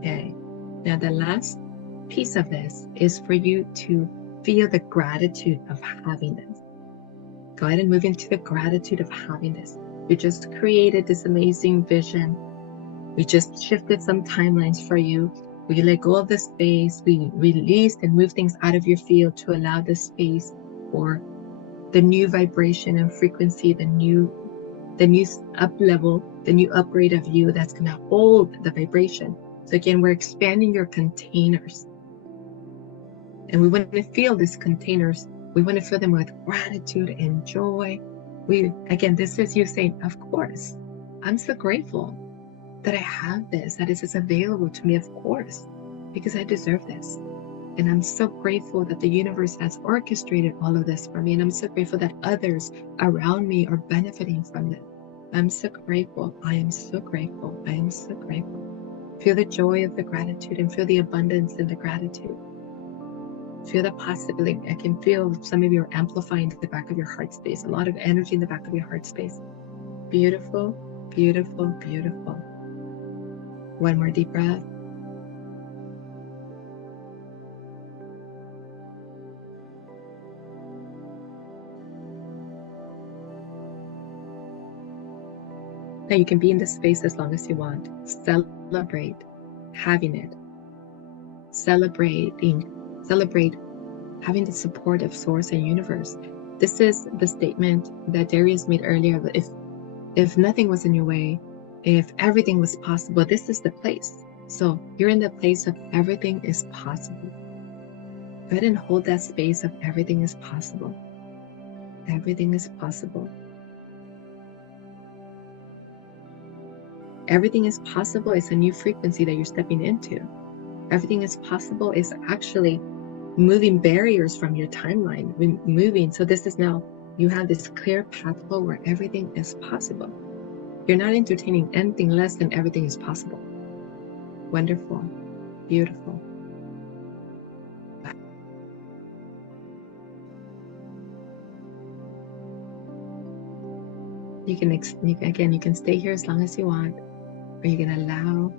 Okay. Now the last piece of this is for you to feel the gratitude of having this. Go ahead and move into the gratitude of having this. You just created this amazing vision. We just shifted some timelines for you. We let go of the space. We released and moved things out of your field to allow the space for the new vibration and frequency, the new up level, the new upgrade of you that's going to hold the vibration. So again, we're expanding your containers. And we want to feel these containers. We want to fill them with gratitude and joy. Again, this is you saying, of course, I'm so grateful that I have this, that this is available to me, of course, because I deserve this. And I'm so grateful that the universe has orchestrated all of this for me. And I'm so grateful that others around me are benefiting from it. I'm so grateful. I am so grateful. I am so grateful. Feel the joy of the gratitude and feel the abundance in the gratitude. Feel the possibility. I can feel some of you are amplifying the back of your heart space, a lot of energy in the back of your heart space. Beautiful, beautiful, beautiful. One more deep breath. Now you can be in this space as long as you want. Celebrate having it. Celebrate having the support of Source and Universe. This is the statement that Darius made earlier. That if nothing was in your way, if everything was possible, this is the place. So you're in the place of everything is possible. Go ahead and hold that space of everything is possible. Everything is possible. Everything is possible. It's a new frequency that you're stepping into. Everything is possible is actually moving barriers from your timeline, moving. So this is now, you have this clear pathway where everything is possible. You're not entertaining anything less than everything is possible. Wonderful. Beautiful. You can stay here as long as you want, or you can allow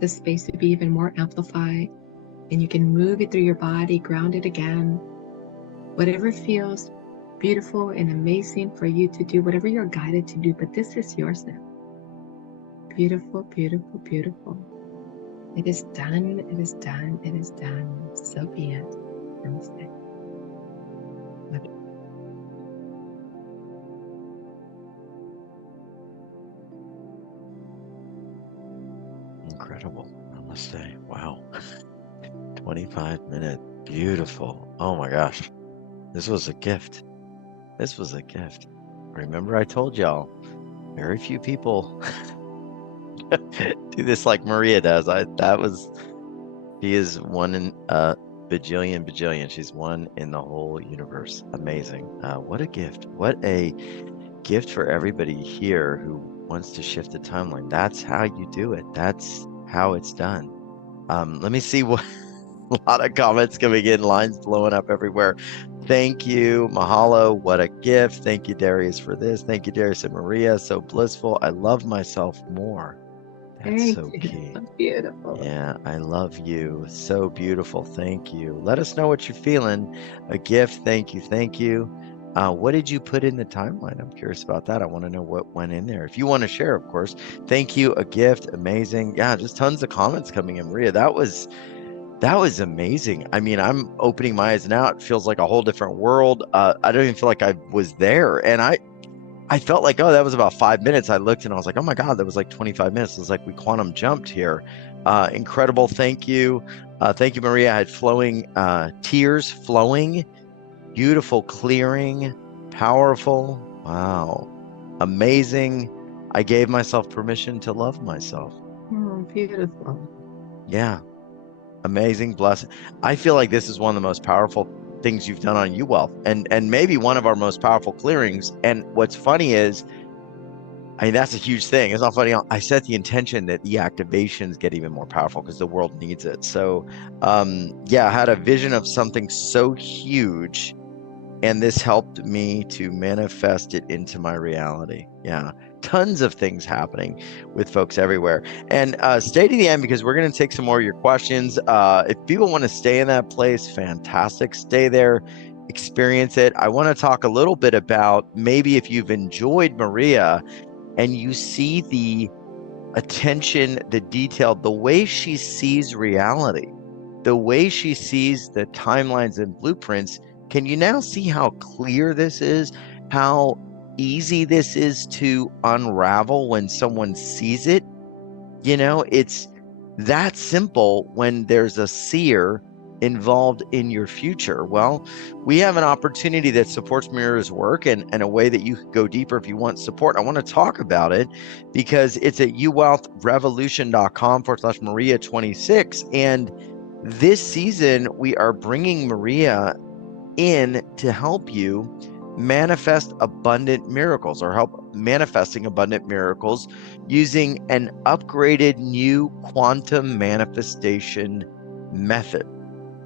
the space to be even more amplified, and you can move it through your body, ground it again. Whatever feels beautiful and amazing for you to do, whatever you're guided to do, but this is yours now. Beautiful, beautiful, beautiful. It is done, it is done, it is done. So be it. Namaste. Incredible. Namaste. Wow. 25-minute. Beautiful. Oh my gosh. This was a gift. This was a gift. Remember, I told y'all, very few people do this like Maria does. She is one in a bajillion. She's one in the whole universe. Amazing. What a gift. What a gift for everybody here who wants to shift the timeline. That's how you do it. That's how it's done. Let me see what a lot of comments coming in, lines blowing up everywhere. Thank you, mahalo, what a gift. Thank you, Darius, for this. Thank you, Darius and Maria, so blissful. I love myself more. That's so key. Beautiful. Yeah, I love you. So beautiful. Thank you. Let us know what you're feeling. A gift. Thank you. Thank you. What did you put in the timeline? I'm curious about that. I want to know what went in there. If you want to share, of course. Thank you. A gift. Amazing. Yeah, just tons of comments coming in. Maria, that was amazing. I mean, I'm opening my eyes now. It feels like a whole different world. I don't even feel like I was there. And I felt like, oh, that was about 5 minutes. I looked and I was like, oh my God, that was like 25 minutes. It was like we quantum jumped here. Incredible. Thank you. Thank you, Maria. I had flowing tears flowing. Beautiful clearing. Powerful. Wow. Amazing. I gave myself permission to love myself. Oh, beautiful. Yeah. Amazing, blessing. I feel like this is one of the most powerful things you've done on UWealth, and maybe one of our most powerful clearings. And what's funny is, I mean, that's a huge thing. It's not funny. I set the intention that the activations get even more powerful because the world needs it. So, yeah, I had a vision of something so huge, and this helped me to manifest it into my reality. Yeah. Tons of things happening with folks everywhere. And stay to the end because we're going to take some more of your questions. If people want to stay in that place, fantastic. Stay there, experience it. I want to talk a little bit about maybe if you've enjoyed Maria and you see the attention, the detail, the way she sees reality, the way she sees the timelines and blueprints. Can you now see how clear this is? How easy this is to unravel when someone sees it? You know, it's that simple when there's a seer involved in your future. Well, we have an opportunity that supports Mira's work and a way that you could go deeper if you want support. I want to talk about it because it's at uwealthrevolution.com/Maria26. And this season, we are bringing Maria in to help you manifest abundant miracles, or help manifesting abundant miracles using an upgraded new quantum manifestation method.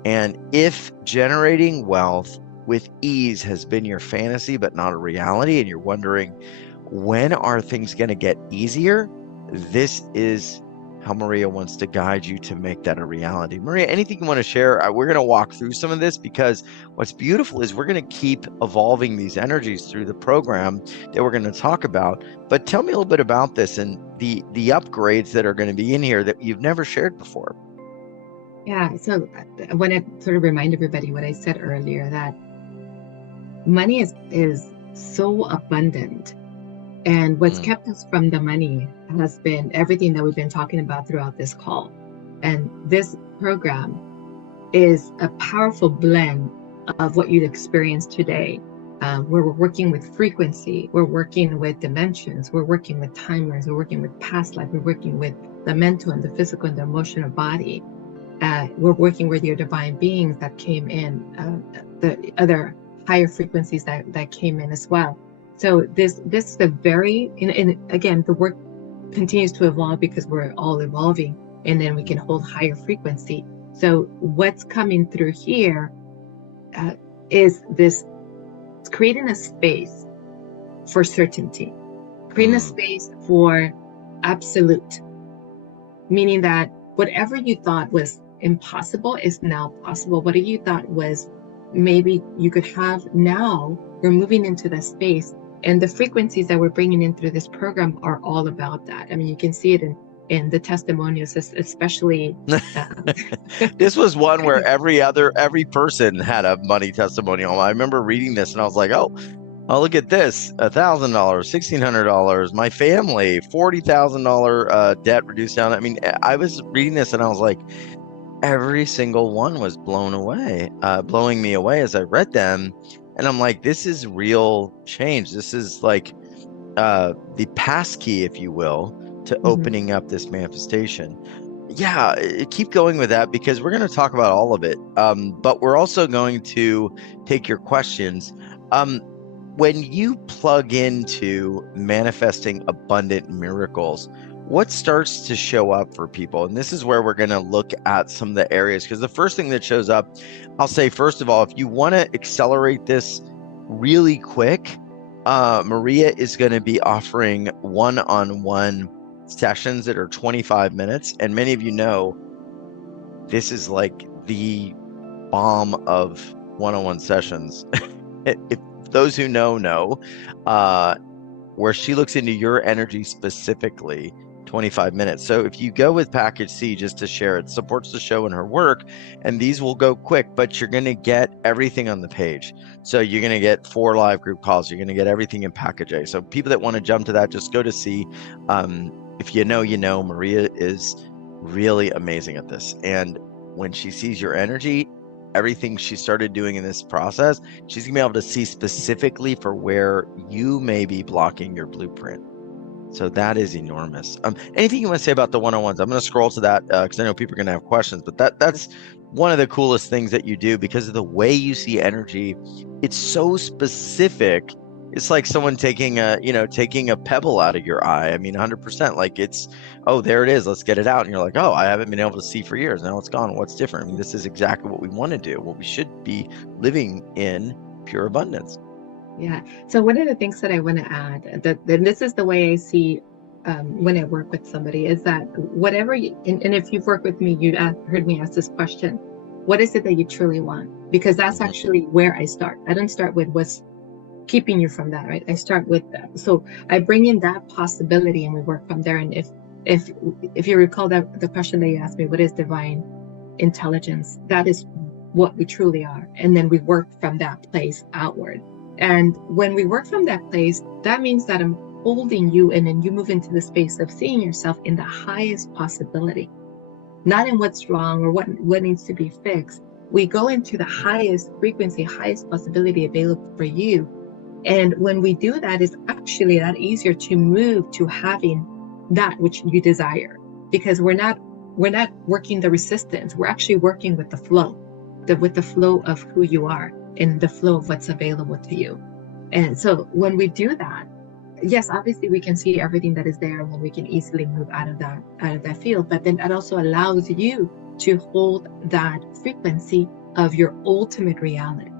And if generating wealth with ease has been your fantasy but not a reality, and you're wondering when are things going to get easier, this is how Maria wants to guide you to make that a reality. Maria, anything you want to share? We're going to walk through some of this because what's beautiful is we're going to keep evolving these energies through the program that we're going to talk about. But tell me a little bit about this and the upgrades that are going to be in here that you've never shared before. Yeah, so I want to sort of remind everybody what I said earlier, that money is so abundant. And what's kept us from the money has been everything that we've been talking about throughout this call. And this program is a powerful blend of what you'd experience today, where we're working with frequency, we're working with dimensions, we're working with timers, we're working with past life, we're working with the mental and the physical and the emotional body. We're working with your divine beings that came in, the other higher frequencies that came in as well. So this is a very, and again, the work continues to evolve because we're all evolving, and then we can hold higher frequency. So what's coming through here is this, it's creating a space for certainty, creating a space for absolute, meaning that whatever you thought was impossible is now possible. Whatever you thought was maybe you could have, now we're moving into that space. And the frequencies that we're bringing in through this program are all about that. I mean, you can see it in the testimonials, especially. This was one where every person had a money testimonial. I remember reading this and I was like, oh, look at this, $1,000, $1,600, my family, $40,000 debt reduced down. I mean, I was reading this and I was like, every single one was blowing me away as I read them. And I'm like, this is real change. This is like the passkey, if you will, to opening up this manifestation. Yeah, keep going with that because we're going to talk about all of it. But we're also going to take your questions. When you plug into manifesting abundant miracles, what starts to show up for people? And this is where we're going to look at some of the areas, because the first thing that shows up, I'll say, first of all, if you want to accelerate this really quick, Maria is going to be offering one-on-one sessions that are 25 minutes. And many of you know, this is like the bomb of one-on-one sessions. If those who know, where she looks into your energy specifically, 25 minutes. So if you go with package C, just to share, it supports the show and her work, and these will go quick, but you're going to get everything on the page. So you're going to get 4 live group calls. You're going to get everything in package A. So people that want to jump to that, just go to C. If you know, Maria is really amazing at this. And when she sees your energy, everything she started doing in this process, she's gonna be able to see specifically for where you may be blocking your blueprint. So that is enormous. Anything you want to say about the one-on-ones? I'm going to scroll to that because I know people are going to have questions, but that's one of the coolest things that you do because of the way you see energy. It's so specific. It's like someone taking a pebble out of your eye. I mean, 100%. Like it's, oh, there it is. Let's get it out. And you're like, oh, I haven't been able to see for years. Now it's gone. What's different? I mean, this is exactly what we want to do. What we should be living in pure abundance. Yeah. So one of the things that I want to add, and this is the way I see when I work with somebody, is that whatever you, and if you've worked with me, heard me ask this question: what is it that you truly want? Because that's actually where I start. I don't start with what's keeping you from that, right? I start with that. So I bring in that possibility, and we work from there. And if you recall that the question that you asked me, what is divine intelligence? That is what we truly are, and then we work from that place outward. And when we work from that place, that means that I'm holding you, and then you move into the space of seeing yourself in the highest possibility, not in what's wrong or what needs to be fixed. We go into the highest frequency, highest possibility available for you. And when we do that, it's actually that easier to move to having that which you desire, because we're not working the resistance. We're actually working with the flow, with the flow of who you are and the flow of what's available to you. And so when we do that, yes, obviously we can see everything that is there, and then we can easily move out of that field. But then that also allows you to hold that frequency of your ultimate reality.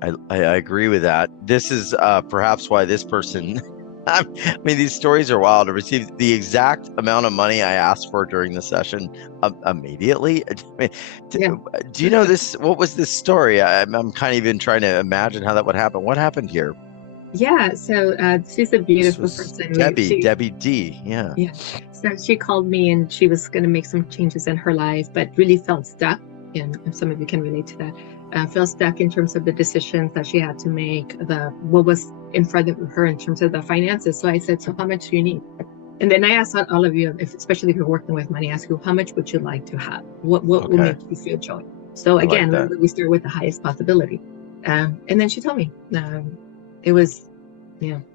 I agree with that. This is perhaps why this person, I mean, these stories are wild. I received the exact amount of money I asked for during the session immediately. I mean, do you know this? What was this story? I'm kind of even trying to imagine how that would happen. What happened here? Yeah, so she's a beautiful person. Debbie D. Yeah. Yeah. So she called me, and she was going to make some changes in her life, but really felt stuck. and some of you can relate to that, felt stuck in terms of the decisions that she had to make, what was in front of her in terms of the finances. So I said, so how much do you need? And then I asked all of you, especially if you're working with money, ask you, how much would you like to have? What will make you feel joy? So again, remember, we start with the highest possibility. And then she told me it was,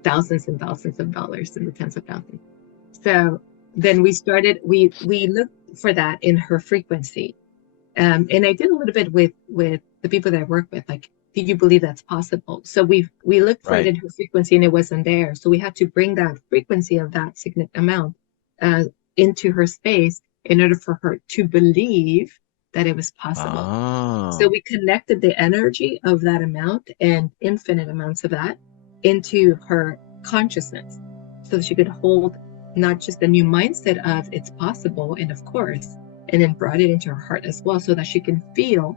thousands and thousands of dollars in the tens of thousands. So then we looked for that in her frequency. And I did a little bit with the people that I work with, like, do you believe that's possible? So we looked for it in her frequency and it wasn't there. So we had to bring that frequency of that significant amount into her space in order for her to believe that it was possible. Oh. So we connected the energy of that amount and infinite amounts of that into her consciousness, so that she could hold not just a new mindset of it's possible, and of course, and then brought it into her heart as well, so that she can feel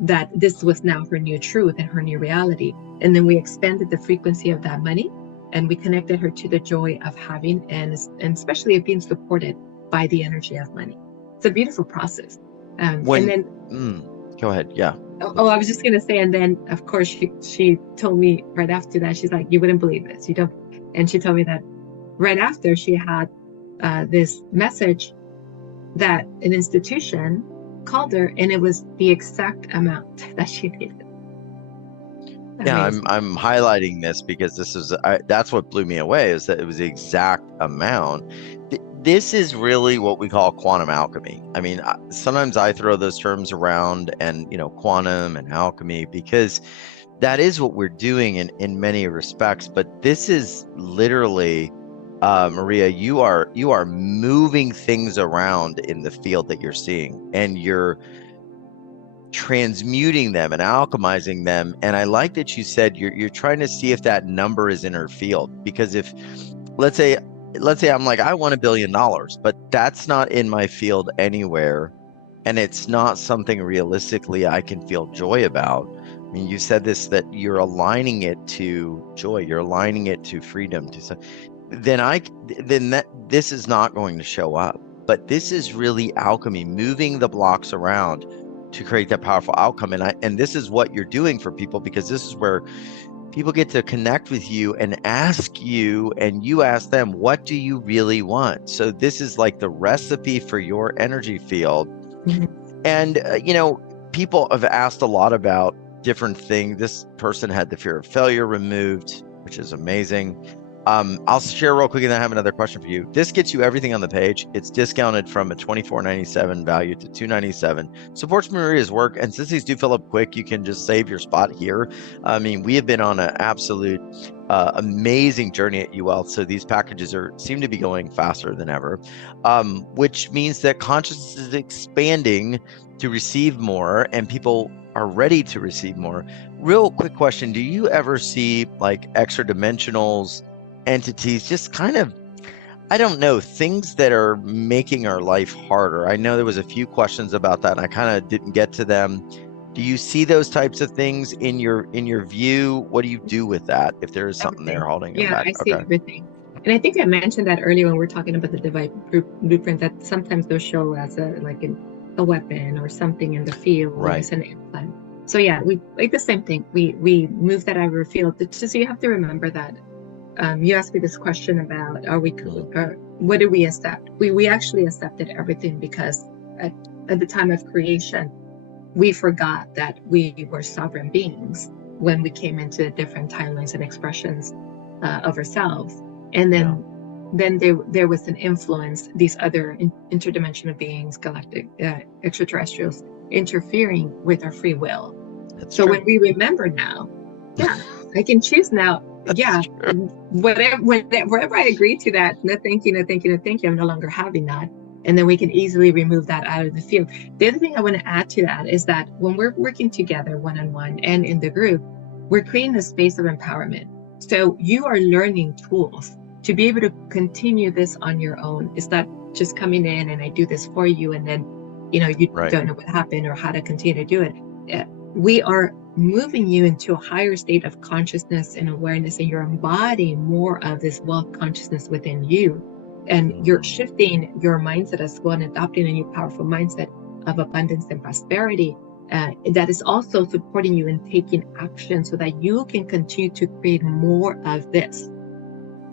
that this was now her new truth and her new reality. And then we expanded the frequency of that money, and we connected her to the joy of having, and especially of being supported by the energy of money. It's a beautiful process. And then go ahead. Yeah. Oh, I was just gonna say, and then of course she told me right after that, she's like, you wouldn't believe this, you don't. And she told me that right after she had this message that an institution called her, and it was the exact amount that she needed. Yeah, I'm highlighting this because that's what blew me away, is that it was the exact amount. This is really what we call quantum alchemy. I mean, sometimes I throw those terms around, and quantum and alchemy, because that is what we're doing in many respects. But this is literally, Maria, you are moving things around in the field that you're seeing, and you're transmuting them and alchemizing them. And I like that you said you're trying to see if that number is in her field, because if let's say I'm like, I want $1 billion, but that's not in my field anywhere, and it's not something realistically I can feel joy about. I mean, you said this, that you're aligning it to joy, you're aligning it to freedom, this is not going to show up. But this is really alchemy, moving the blocks around to create that powerful outcome. And this is what you're doing for people, because this is where people get to connect with you and ask you, and you ask them, what do you really want? So this is like the recipe for your energy field. Mm-hmm. And people have asked a lot about different things. This person had the fear of failure removed, which is amazing. I'll share real quick, and then I have another question for you. This gets you everything on the page. It's discounted from a $24.97 value to $297. Supports Maria's work, and since these do fill up quick, you can just save your spot here. I mean, we have been on an absolute amazing journey at UL, so these packages seem to be going faster than ever, which means that consciousness is expanding to receive more, and people are ready to receive more. Real quick question: do you ever see like extra dimensionals, entities, just kind of, I don't know, things that are making our life harder? I know there was a few questions about that, and I kind of didn't get to them. Do you see those types of things in your view? What do you do with that if there is something there holding you back? I see everything. And I think I mentioned that earlier when we were talking about the divine blueprint, that sometimes those show as a weapon or something in the field, right? As an implant. So yeah, we like the same thing. We move that out of our field. So you have to remember that. You asked me this question about, what do we accept? We actually accepted everything, because at the time of creation, we forgot that we were sovereign beings when we came into different timelines and expressions of ourselves. And then there was an influence, these other interdimensional beings, galactic extraterrestrials, interfering with our free will. That's true. When we remember now, I can choose now. Wherever I agree to that, no thank you, I'm no longer having that. And then we can easily remove that out of the field. The other thing I want to add to that is that when we're working together one-on-one and in the group, we're creating a space of empowerment. So you are learning tools to be able to continue this on your own. It's not just coming in and I do this for you, and then you don't know what happened or how to continue to do it. We are moving you into a higher state of consciousness and awareness, and you're embodying more of this wealth consciousness within you. And you're shifting your mindset as well and adopting a new powerful mindset of abundance and prosperity, that is also supporting you in taking action so that you can continue to create more of this.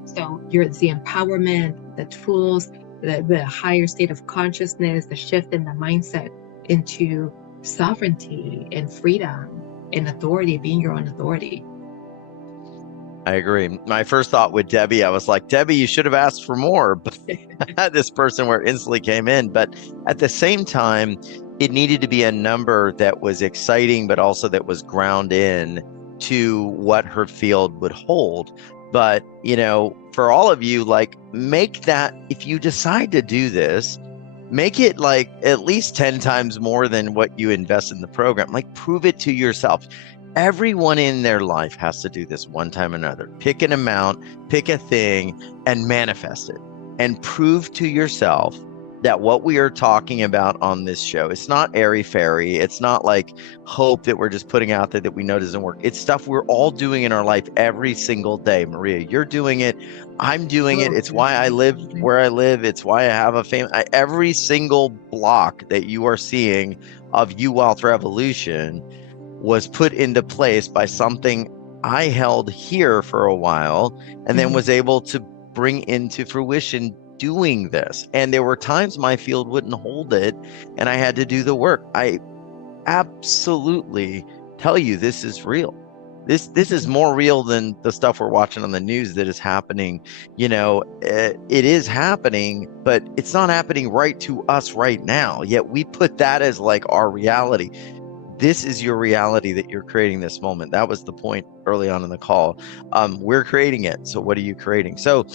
So the empowerment, the tools, the higher state of consciousness, the shift in the mindset into sovereignty and freedom and authority, being your own authority. I agree. My first thought with Debbie, I was like, Debbie, you should have asked for more. But this person where it instantly came in. But at the same time, it needed to be a number that was exciting, but also that was ground in to what her field would hold. But, you know, for all of you, like, make that, if you decide to do this, make it like at least 10 times more than what you invest in the program. Like, prove it to yourself. Everyone in their life has to do this one time or another. Pick an amount, pick a thing, and manifest it. And prove to yourself that what we are talking about on this show, it's not airy-fairy. It's not like hope that we're just putting out there that we know doesn't work. It's stuff we're all doing in our life every single day. Maria, you're doing it. I'm doing it. It's why I live where I live. It's why I have a family. Every single block that you are seeing of You Wealth Revolution was put into place by something I held here for a while and then was able to bring into fruition doing this. And there were times my field wouldn't hold it and I had to do the work. I absolutely tell you, this is real. This is more real than the stuff we're watching on the news that is happening. You know, it is happening, but it's not happening right to us right now. Yet we put that as like our reality. This is your reality that you're creating this moment. That was the point early on in the call. We're creating it. So what are you creating? So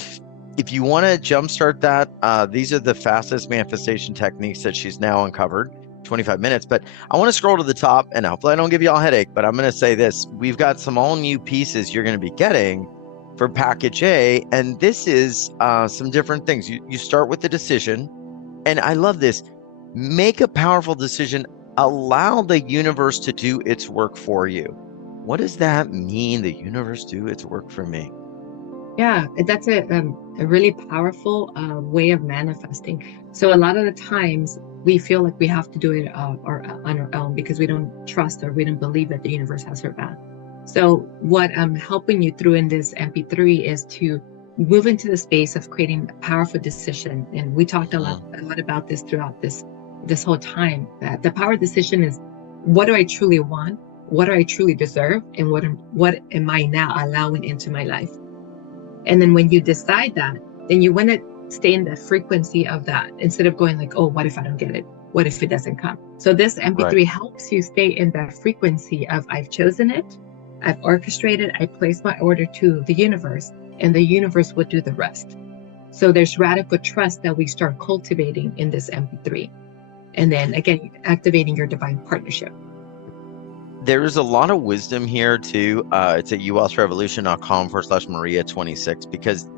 if you want to jumpstart that, these are the fastest manifestation techniques that she's now uncovered, 25 minutes. But I want to scroll to the top, and hopefully I don't give you all a headache, but I'm going to say this. We've got some all new pieces you're going to be getting for package A. And this is some different things. You start with the decision. And I love this. Make a powerful decision. Allow the universe to do its work for you. What does that mean? The universe do its work for me? Yeah, that's a really powerful way of manifesting. So a lot of the times we feel like we have to do it on our own because we don't trust or we don't believe that the universe has our back. So what I'm helping you through in this MP3 is to move into the space of creating a powerful decision. And we talked a lot about this throughout this whole time, that the power decision is, what do I truly want? What do I truly deserve? And what am I now allowing into my life? And then when you decide that, then you want to stay in the frequency of that instead of going like, oh, what if I don't get it? What if it doesn't come? So this MP3 helps you stay in the frequency of, I've chosen it, I've orchestrated, I place my order to the universe, and the universe will do the rest. So there's radical trust that we start cultivating in this MP3. And then again, activating your divine partnership. There's a lot of wisdom here too. It's at uwealthrevolution.com/Maria26, because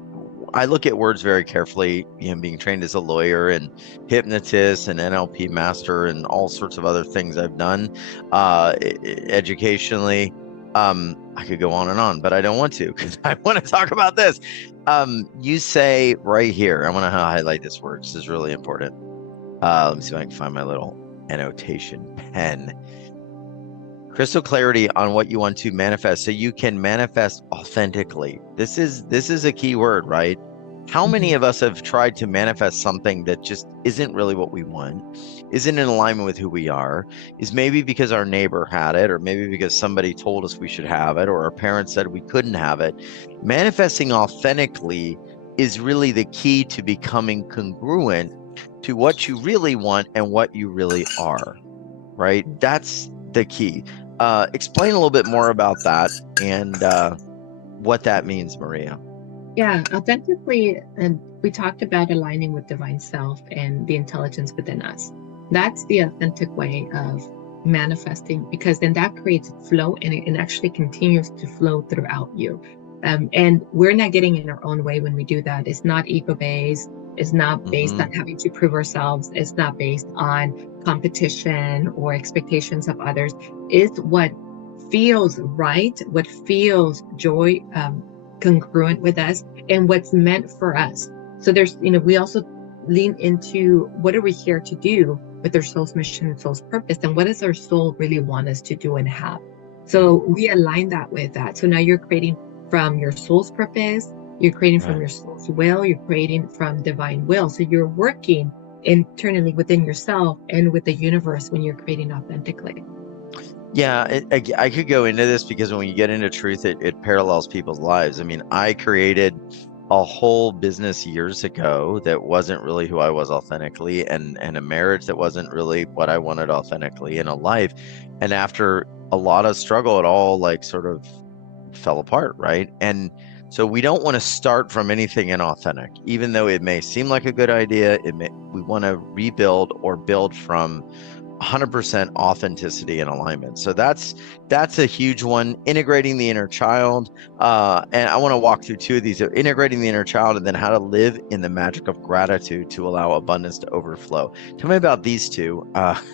I look at words very carefully, you know, being trained as a lawyer and hypnotist and NLP master and all sorts of other things I've done educationally. I could go on and on, but I don't want to because I want to talk about this. You say right here, I want to highlight this word. This is really important. Let me see if I can find my little annotation pen. Crystal clarity on what you want to manifest so you can manifest authentically. This is a key word, right? How many of us have tried to manifest something that just isn't really what we want, isn't in alignment with who we are, is maybe because our neighbor had it, or maybe because somebody told us we should have it, or our parents said we couldn't have it. Manifesting authentically is really the key to becoming congruent to what you really want and what you really are, right? That's the key. Explain a little bit more about that and what that means, Maria. Yeah, authentically, and we talked about aligning with divine self and the intelligence within us. That's the authentic way of manifesting, because then that creates flow and it actually continues to flow throughout you. And we're not getting in our own way when we do that. It's not ego-based. It's not based on having to prove ourselves. It's not based on competition or expectations of others. It's what feels right, what feels joy, congruent with us, and what's meant for us. So there's, we also lean into what are we here to do, with their soul's mission and soul's purpose, and what does our soul really want us to do and have. So we align that with that. So now you're creating from your soul's purpose, you're creating from your soul's will, you're creating from divine will. So you're working internally within yourself and with the universe when you're creating authentically. Yeah, I could go into this because when you get into truth, it parallels people's lives. I mean, I created a whole business years ago that wasn't really who I was authentically, and a marriage that wasn't really what I wanted authentically in a life. And after a lot of struggle, it all like sort of fell apart, right? And so we don't want to start from anything inauthentic, even though it may seem like a good idea. We want to rebuild or build from 100% authenticity and alignment. So that's a huge one. Integrating the inner child, and I want to walk through two of these: integrating the inner child, and then how to live in the magic of gratitude to allow abundance to overflow. Tell me about these two.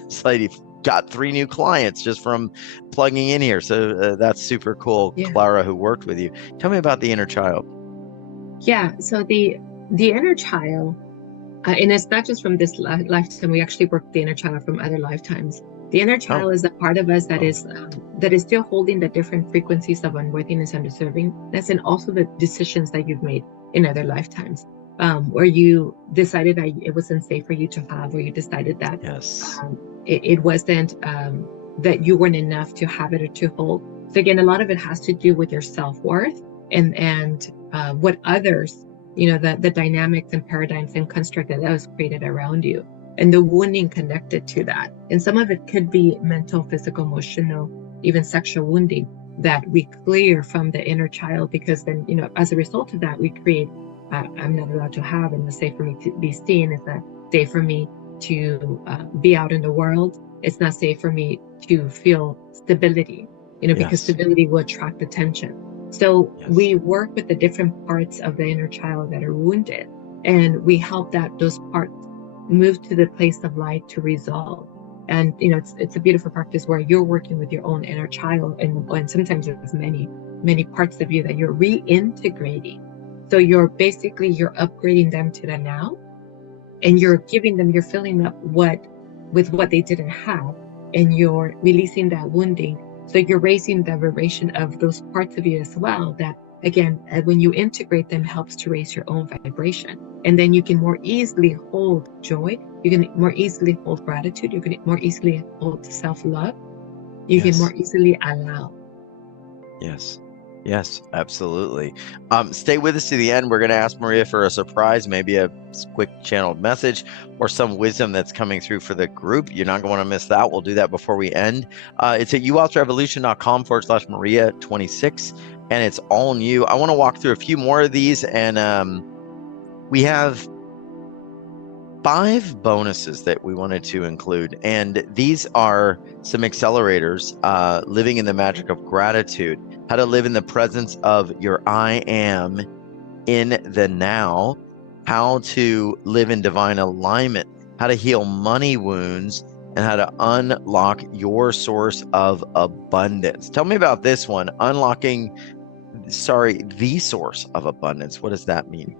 This lady got 3 new clients just from plugging in here, so that's super cool. Yeah. Clara, who worked with you, tell me about the inner child. Yeah, so the inner child, and it's not just from this lifetime. We actually work the inner child from other lifetimes. The inner child is a part of us that is still holding the different frequencies of unworthiness and deservingness, and also the decisions that you've made in other lifetimes, where you decided that it wasn't safe for you to have, or you decided that it wasn't that you weren't enough to have it or to hold. So again, a lot of it has to do with your self-worth and what others, the dynamics and paradigms and construct that was created around you, and the wounding connected to that. And some of it could be mental, physical, emotional, even sexual wounding that we clear from the inner child, because then, as a result of that, we create, I'm not allowed to have, and it's safe for me to be seen. It's not safe for me to be out in the world. It's not safe for me to feel stability, because stability will attract attention. So we work with the different parts of the inner child that are wounded, and we help those parts move to the place of light to resolve. And it's a beautiful practice where you're working with your own inner child, and sometimes there's many parts of you that you're reintegrating. So you're upgrading them to the now, and you're filling up with what they didn't have, and you're releasing that wounding. So you're raising the vibration of those parts of you as well, that again, when you integrate them, helps to raise your own vibration. And then you can more easily hold joy. You can more easily hold gratitude. You can more easily hold self-love. You can more easily allow. Yes, absolutely. Stay with us to the end. We're going to ask Maria for a surprise, maybe a quick channeled message or some wisdom that's coming through for the group. You're not going to want to miss that. We'll do that before we end. It's at uwealthrevolution.com/Maria26, and it's all new. I want to walk through a few more of these, and we have 5 bonuses that we wanted to include, and these are some accelerators. Living in the magic of gratitude, how to live in the presence of your I am in the now, how to live in divine alignment, how to heal money wounds, and how to unlock your source of abundance. Tell me about this one, the source of abundance. What does that mean?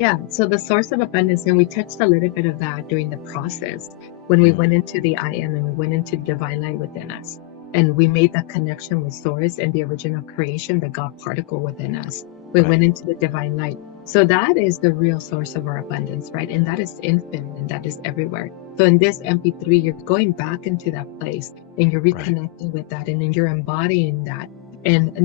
Yeah, so the source of abundance, and we touched a little bit of that during the process when we went into the I am, and we went into divine light within us, and we made that connection with source and the original creation, the God particle within us. We went into the divine light. So that is the real source of our abundance, right? And that is infinite, and that is everywhere. So in this MP3, you're going back into that place, and you're reconnecting with that, and then you're embodying that, and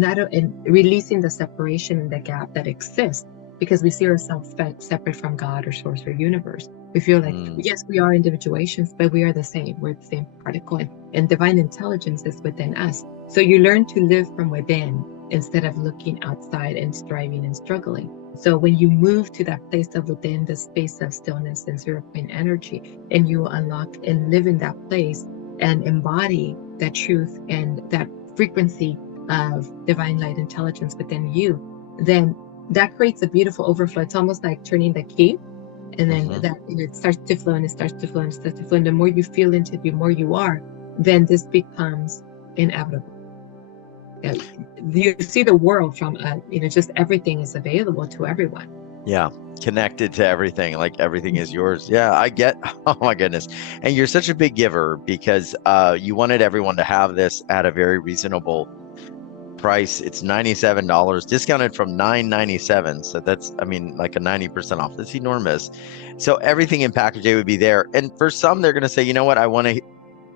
releasing the separation and the gap that exists, because we see ourselves separate from God or source or universe. We feel like, yes, we are individuations, but we are the same. We're the same particle, and divine intelligence is within us. So you learn to live from within instead of looking outside and striving and struggling. So when you move to that place of within, the space of stillness and 0 point energy, and you unlock and live in that place and embody that truth and that frequency of divine light intelligence within you, then that creates a beautiful overflow. It's almost like turning the key, and then it starts to flow, and it starts to flow, and it starts to flow. And the more you feel into it, the more you are, then this becomes inevitable. You see the world from, just everything is available to everyone. Yeah, connected to everything, like everything is yours. Yeah, I get. Oh my goodness. And you're such a big giver because you wanted everyone to have this at a very reasonable price. It's $97, discounted from $9.97. So that's, I mean, like a 90% off. That's enormous. So everything in package A would be there. And for some, they're going to say, you know what, I want to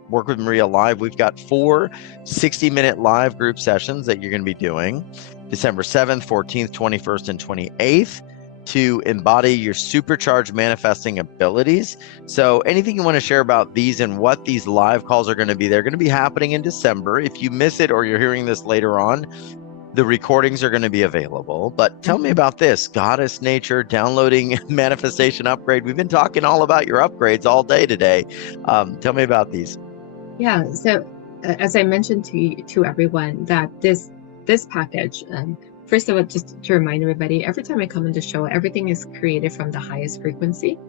work with Maria live. We've got 4 60-minute live group sessions that you're going to be doing December 7th, 14th, 21st, and 28th to embody your supercharged manifesting abilities. So anything you want to share about these and what these live calls are going to be, they're going to be happening in December. If you miss it or you're hearing this later on, the recordings are going to be available. But tell me about this goddess nature downloading manifestation upgrade. We've been talking all about your upgrades all day today. Tell me about these. Yeah, so as I mentioned to everyone, that this package, first of all, just to remind everybody, every time I come on the show, everything is created from the highest frequency.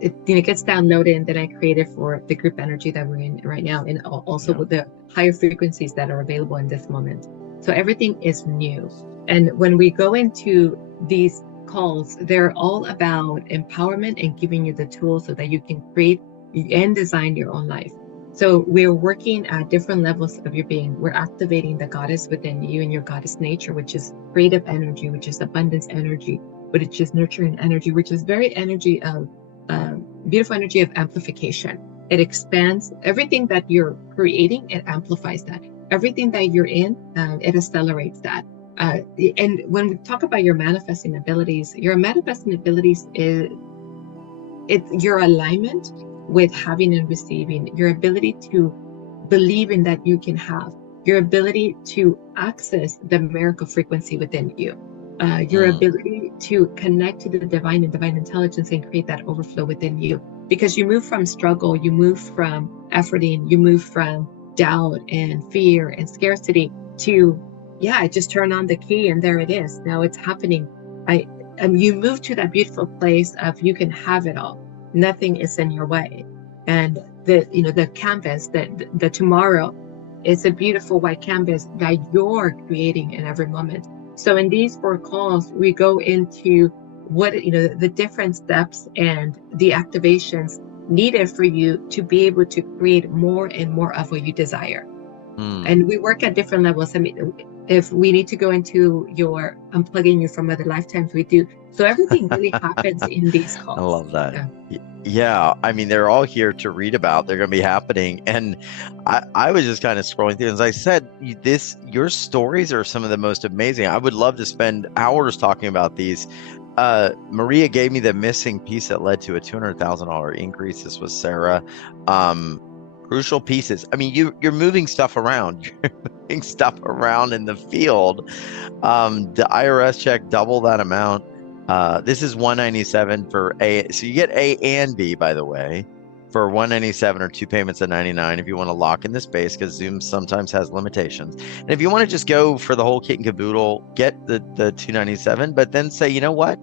It gets downloaded, and then I create it for the group energy that we're in right now, and also with the higher frequencies that are available in this moment. So everything is new. And when we go into these calls, they're all about empowerment and giving you the tools so that you can create and design your own life. So we're working at different levels of your being. We're activating the goddess within you and your goddess nature, which is creative energy, which is abundance energy, which is nurturing energy, which is very energy of beautiful energy of amplification. It expands everything that you're creating. It amplifies that. Everything that you're in, it accelerates that. And when we talk about your manifesting abilities is it's your alignment with having and receiving, your ability to believe in that you can have, your ability to access the miracle frequency within you, your ability to connect to the divine and divine intelligence and create that overflow within you. Because you move from struggle, you move from efforting, you move from doubt and fear and scarcity to, I just turn on the key and there it is. Now it's happening. You move to that beautiful place of you can have it all. Nothing is in your way. And the canvas, the tomorrow is a beautiful white canvas that you're creating in every moment. So in these 4 calls, we go into what, the different steps and the activations needed for you to be able to create more and more of what you desire. And we work at different levels. I mean, if we need to go into your unplugging you from other lifetimes, we do. So everything really happens in these calls. I love that. Yeah. I mean, they're all here to read about. They're going to be happening. And I was just kind of scrolling through. As I said, your stories are some of the most amazing. I would love to spend hours talking about these. Maria gave me the missing piece that led to a $200,000 increase. This was Sarah. Crucial pieces. I mean, you're moving stuff around. You're moving stuff around in the field. The IRS check, double that amount. This is $197 for A. So you get A and B, by the way, for $197 or 2 payments of $99 if you want to lock in the space, because Zoom sometimes has limitations. And if you want to just go for the whole kit and caboodle, get the $297, but then say, you know what?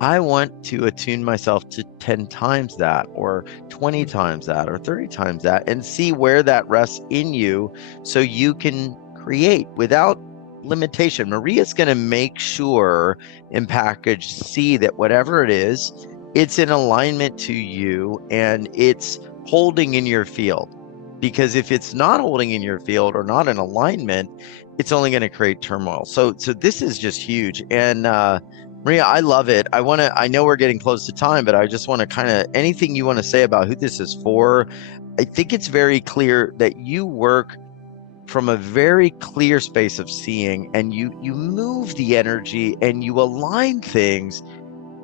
I want to attune myself to 10 times that, or 20 times that, or 30 times that, and see where that rests in you so you can create without limitation. Maria's going to make sure in package C that whatever it is, it's in alignment to you and it's holding in your field. Because if it's not holding in your field or not in alignment, it's only going to create turmoil. So this is just huge. And Maria, I love it. I know we're getting close to time, but I just want to anything you want to say about who this is for. I think it's very clear that you work from a very clear space of seeing, and you move the energy and you align things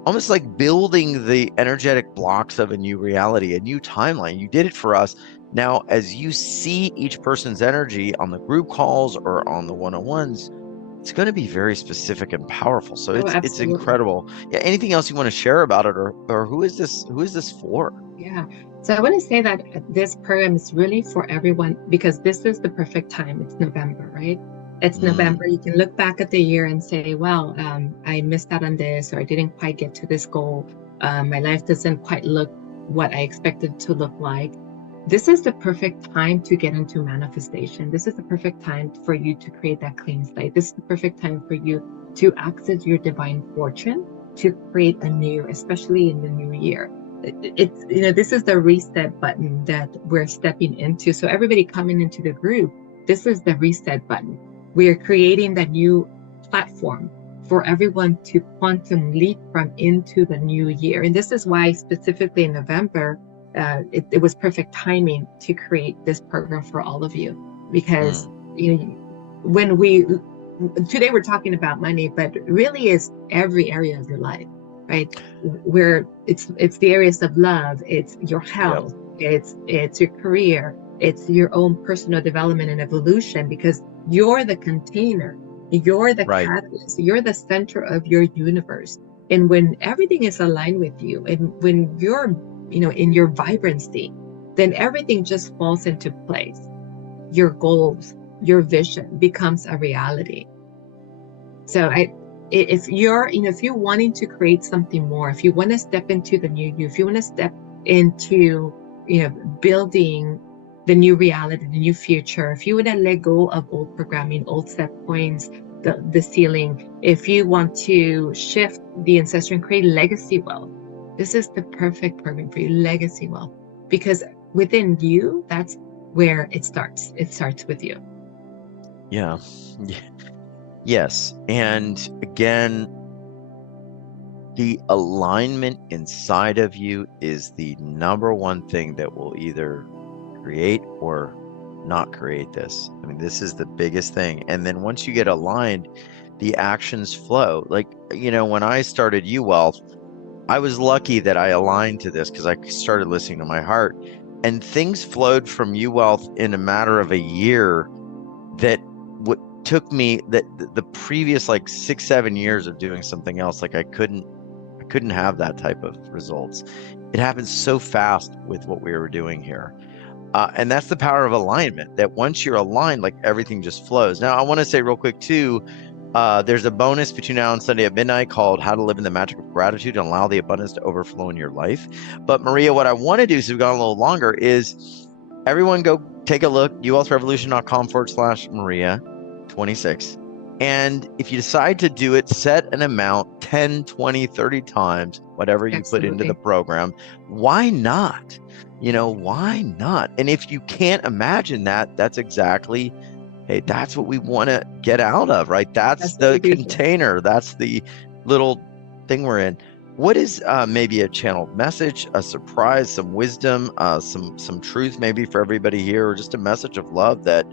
almost like building the energetic blocks of a new reality, a new timeline. You did it for us. Now, as you see each person's energy on the group calls or on the one-on-ones, it's going to be very specific and powerful. So it's incredible. Yeah. Anything else you want to share about it, or who is this for? Yeah. So I want to say that this program is really for everyone, because this is the perfect time. It's November, right? It's November. You can look back at the year and say, well, I missed out on this, or I didn't quite get to this goal. My life doesn't quite look what I expected to look like. This is the perfect time to get into manifestation. This is the perfect time for you to create that clean slate. This is the perfect time for you to access your divine fortune. to create anew, especially in the new year. It's, this is the reset button that we're stepping into. So everybody coming into the group, this is the reset button. We are creating that new platform for everyone to quantum leap from into the new year. And this is why specifically in November, it was perfect timing to create this program for all of you, because when today we're talking about money, but really is every area of your life, right? Where it's the areas of love, it's your health, it's your career, it's your own personal development and evolution, because you're the container, you're the catalyst, you're the center of your universe. And when everything is aligned with you, and when you're, in your vibrancy, then everything just falls into place. Your goals, your vision becomes a reality. So if you're, if you're wanting to create something more, if you want to step into the new you, if you want to step into, building the new reality, the new future, if you want to let go of old programming, old set points, the ceiling, if you want to shift the ancestry and create legacy wealth, this is the perfect program for you, legacy wealth, because within you, that's where it starts. It starts with you. Yeah. Yes. And again, the alignment inside of you is the number one thing that will either create or not create this. I mean, this is the biggest thing. And then once you get aligned, the actions flow. Like, when I started UWealth, I was lucky that I aligned to this because I started listening to my heart, and things flowed from UWealth in a matter of a year that took me the previous 6-7 years of doing something else. Like I couldn't have that type of results. It happened so fast with what we were doing here. And that's the power of alignment, that once you're aligned, everything just flows. Now, I want to say real quick too, there's a bonus between now and Sunday at midnight called How to Live in the Magic of Gratitude and Allow the Abundance to Overflow in Your Life. But Maria, what I want to do, so we've gone a little longer, is everyone go take a look, uwealthrevolution.com/Maria 26. And if you decide to do it, set an amount 10, 20, 30 times, whatever you put into the program. Why not? Why not? And if you can't imagine that, that's exactly, hey, that's what we want to get out of, right? That's the container. That's the little thing we're in. What is maybe a channeled message, a surprise, some wisdom, some truth maybe for everybody here, or just a message of love that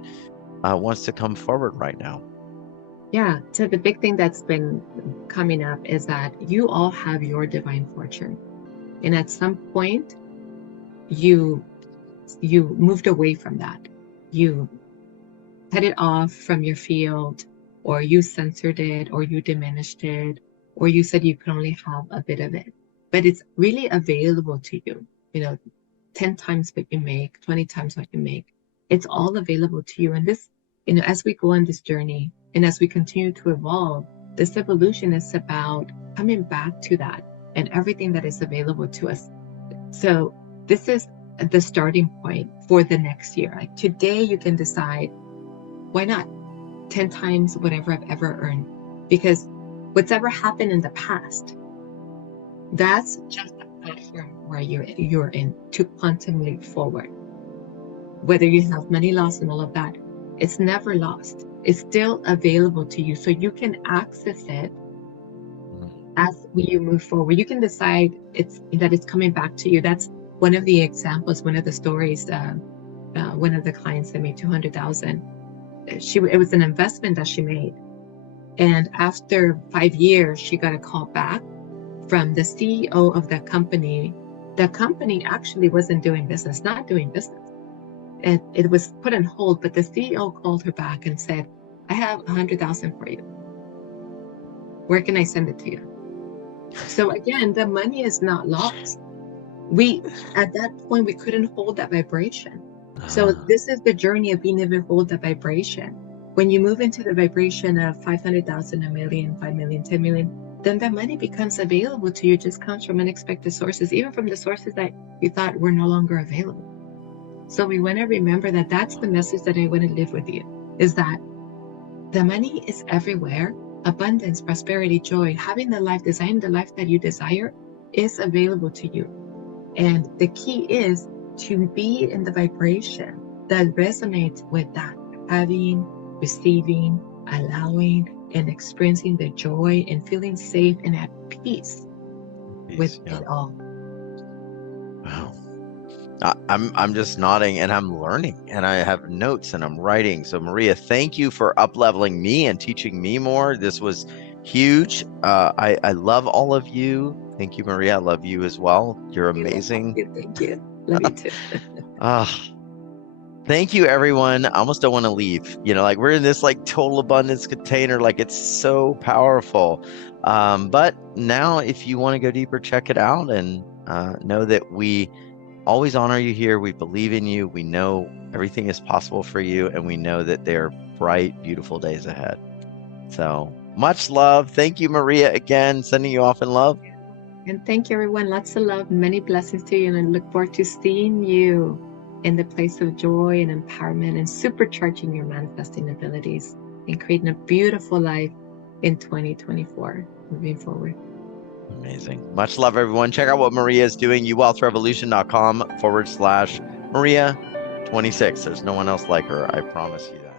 wants to come forward right now? Yeah, so the big thing that's been coming up is that you all have your divine fortune. And at some point, you moved away from that. You cut it off from your field, or you censored it, or you diminished it, or you said you could only have a bit of it. But it's really available to you, 10 times what you make, 20 times what you make. It's all available to you. And this, as we go on this journey, and as we continue to evolve, this evolution is about coming back to that and everything that is available to us. So this is the starting point for the next year. Like today, you can decide, why not 10 times whatever I've ever earned? Because what's ever happened in the past, that's just the platform where you're in to quantum leap forward. Whether you have money lost and all of that, it's never lost. It's still available to you, so you can access it as you move forward. You can decide that it's coming back to you. That's one of the examples, one of the stories. One of the clients that made $200,000. It was an investment that she made, and after 5 years, she got a call back from the CEO of that company. The company actually wasn't doing business, not doing business. It was put on hold, but the CEO called her back and said, I have $100,000 for you. Where can I send it to you? So again, the money is not lost. At that point, we couldn't hold that vibration. So this is the journey of being able to hold the vibration. When you move into the vibration of 500,000, 1 million, 5 million, 10 million, then that money becomes available to you, just comes from unexpected sources, even from the sources that you thought were no longer available. So we want to remember that that's the message that I want to live with you, is that the money is everywhere. abundance, prosperity, joy, having the life, designing the life that you desire is available to you. And the key is to be in the vibration that resonates with that, having, receiving, allowing, and experiencing the joy and feeling safe and at peace with it all. Wow. I'm just nodding and I'm learning and I have notes and I'm writing. So Maria, thank you for up-leveling me and teaching me more. This was huge. I love all of you. Thank you, Maria. I love you as well. You're amazing. Thank you. Love you too. Thank you, everyone. I almost don't want to leave. Like we're in this like total abundance container. Like it's so powerful. But now if you want to go deeper, check it out and know that we always honor you here. We believe in you. We know everything is possible for you. And we know that there are bright, beautiful days ahead. So much love. Thank you, Maria, again, sending you off in love. And thank you, everyone. Lots of love, many blessings to you. And I look forward to seeing you in the place of joy and empowerment and supercharging your manifesting abilities and creating a beautiful life in 2024 moving forward. Amazing. Much love, everyone. Check out what Maria is doing, uwealthrevolution.com/Maria26. There's no one else like her. I promise you that.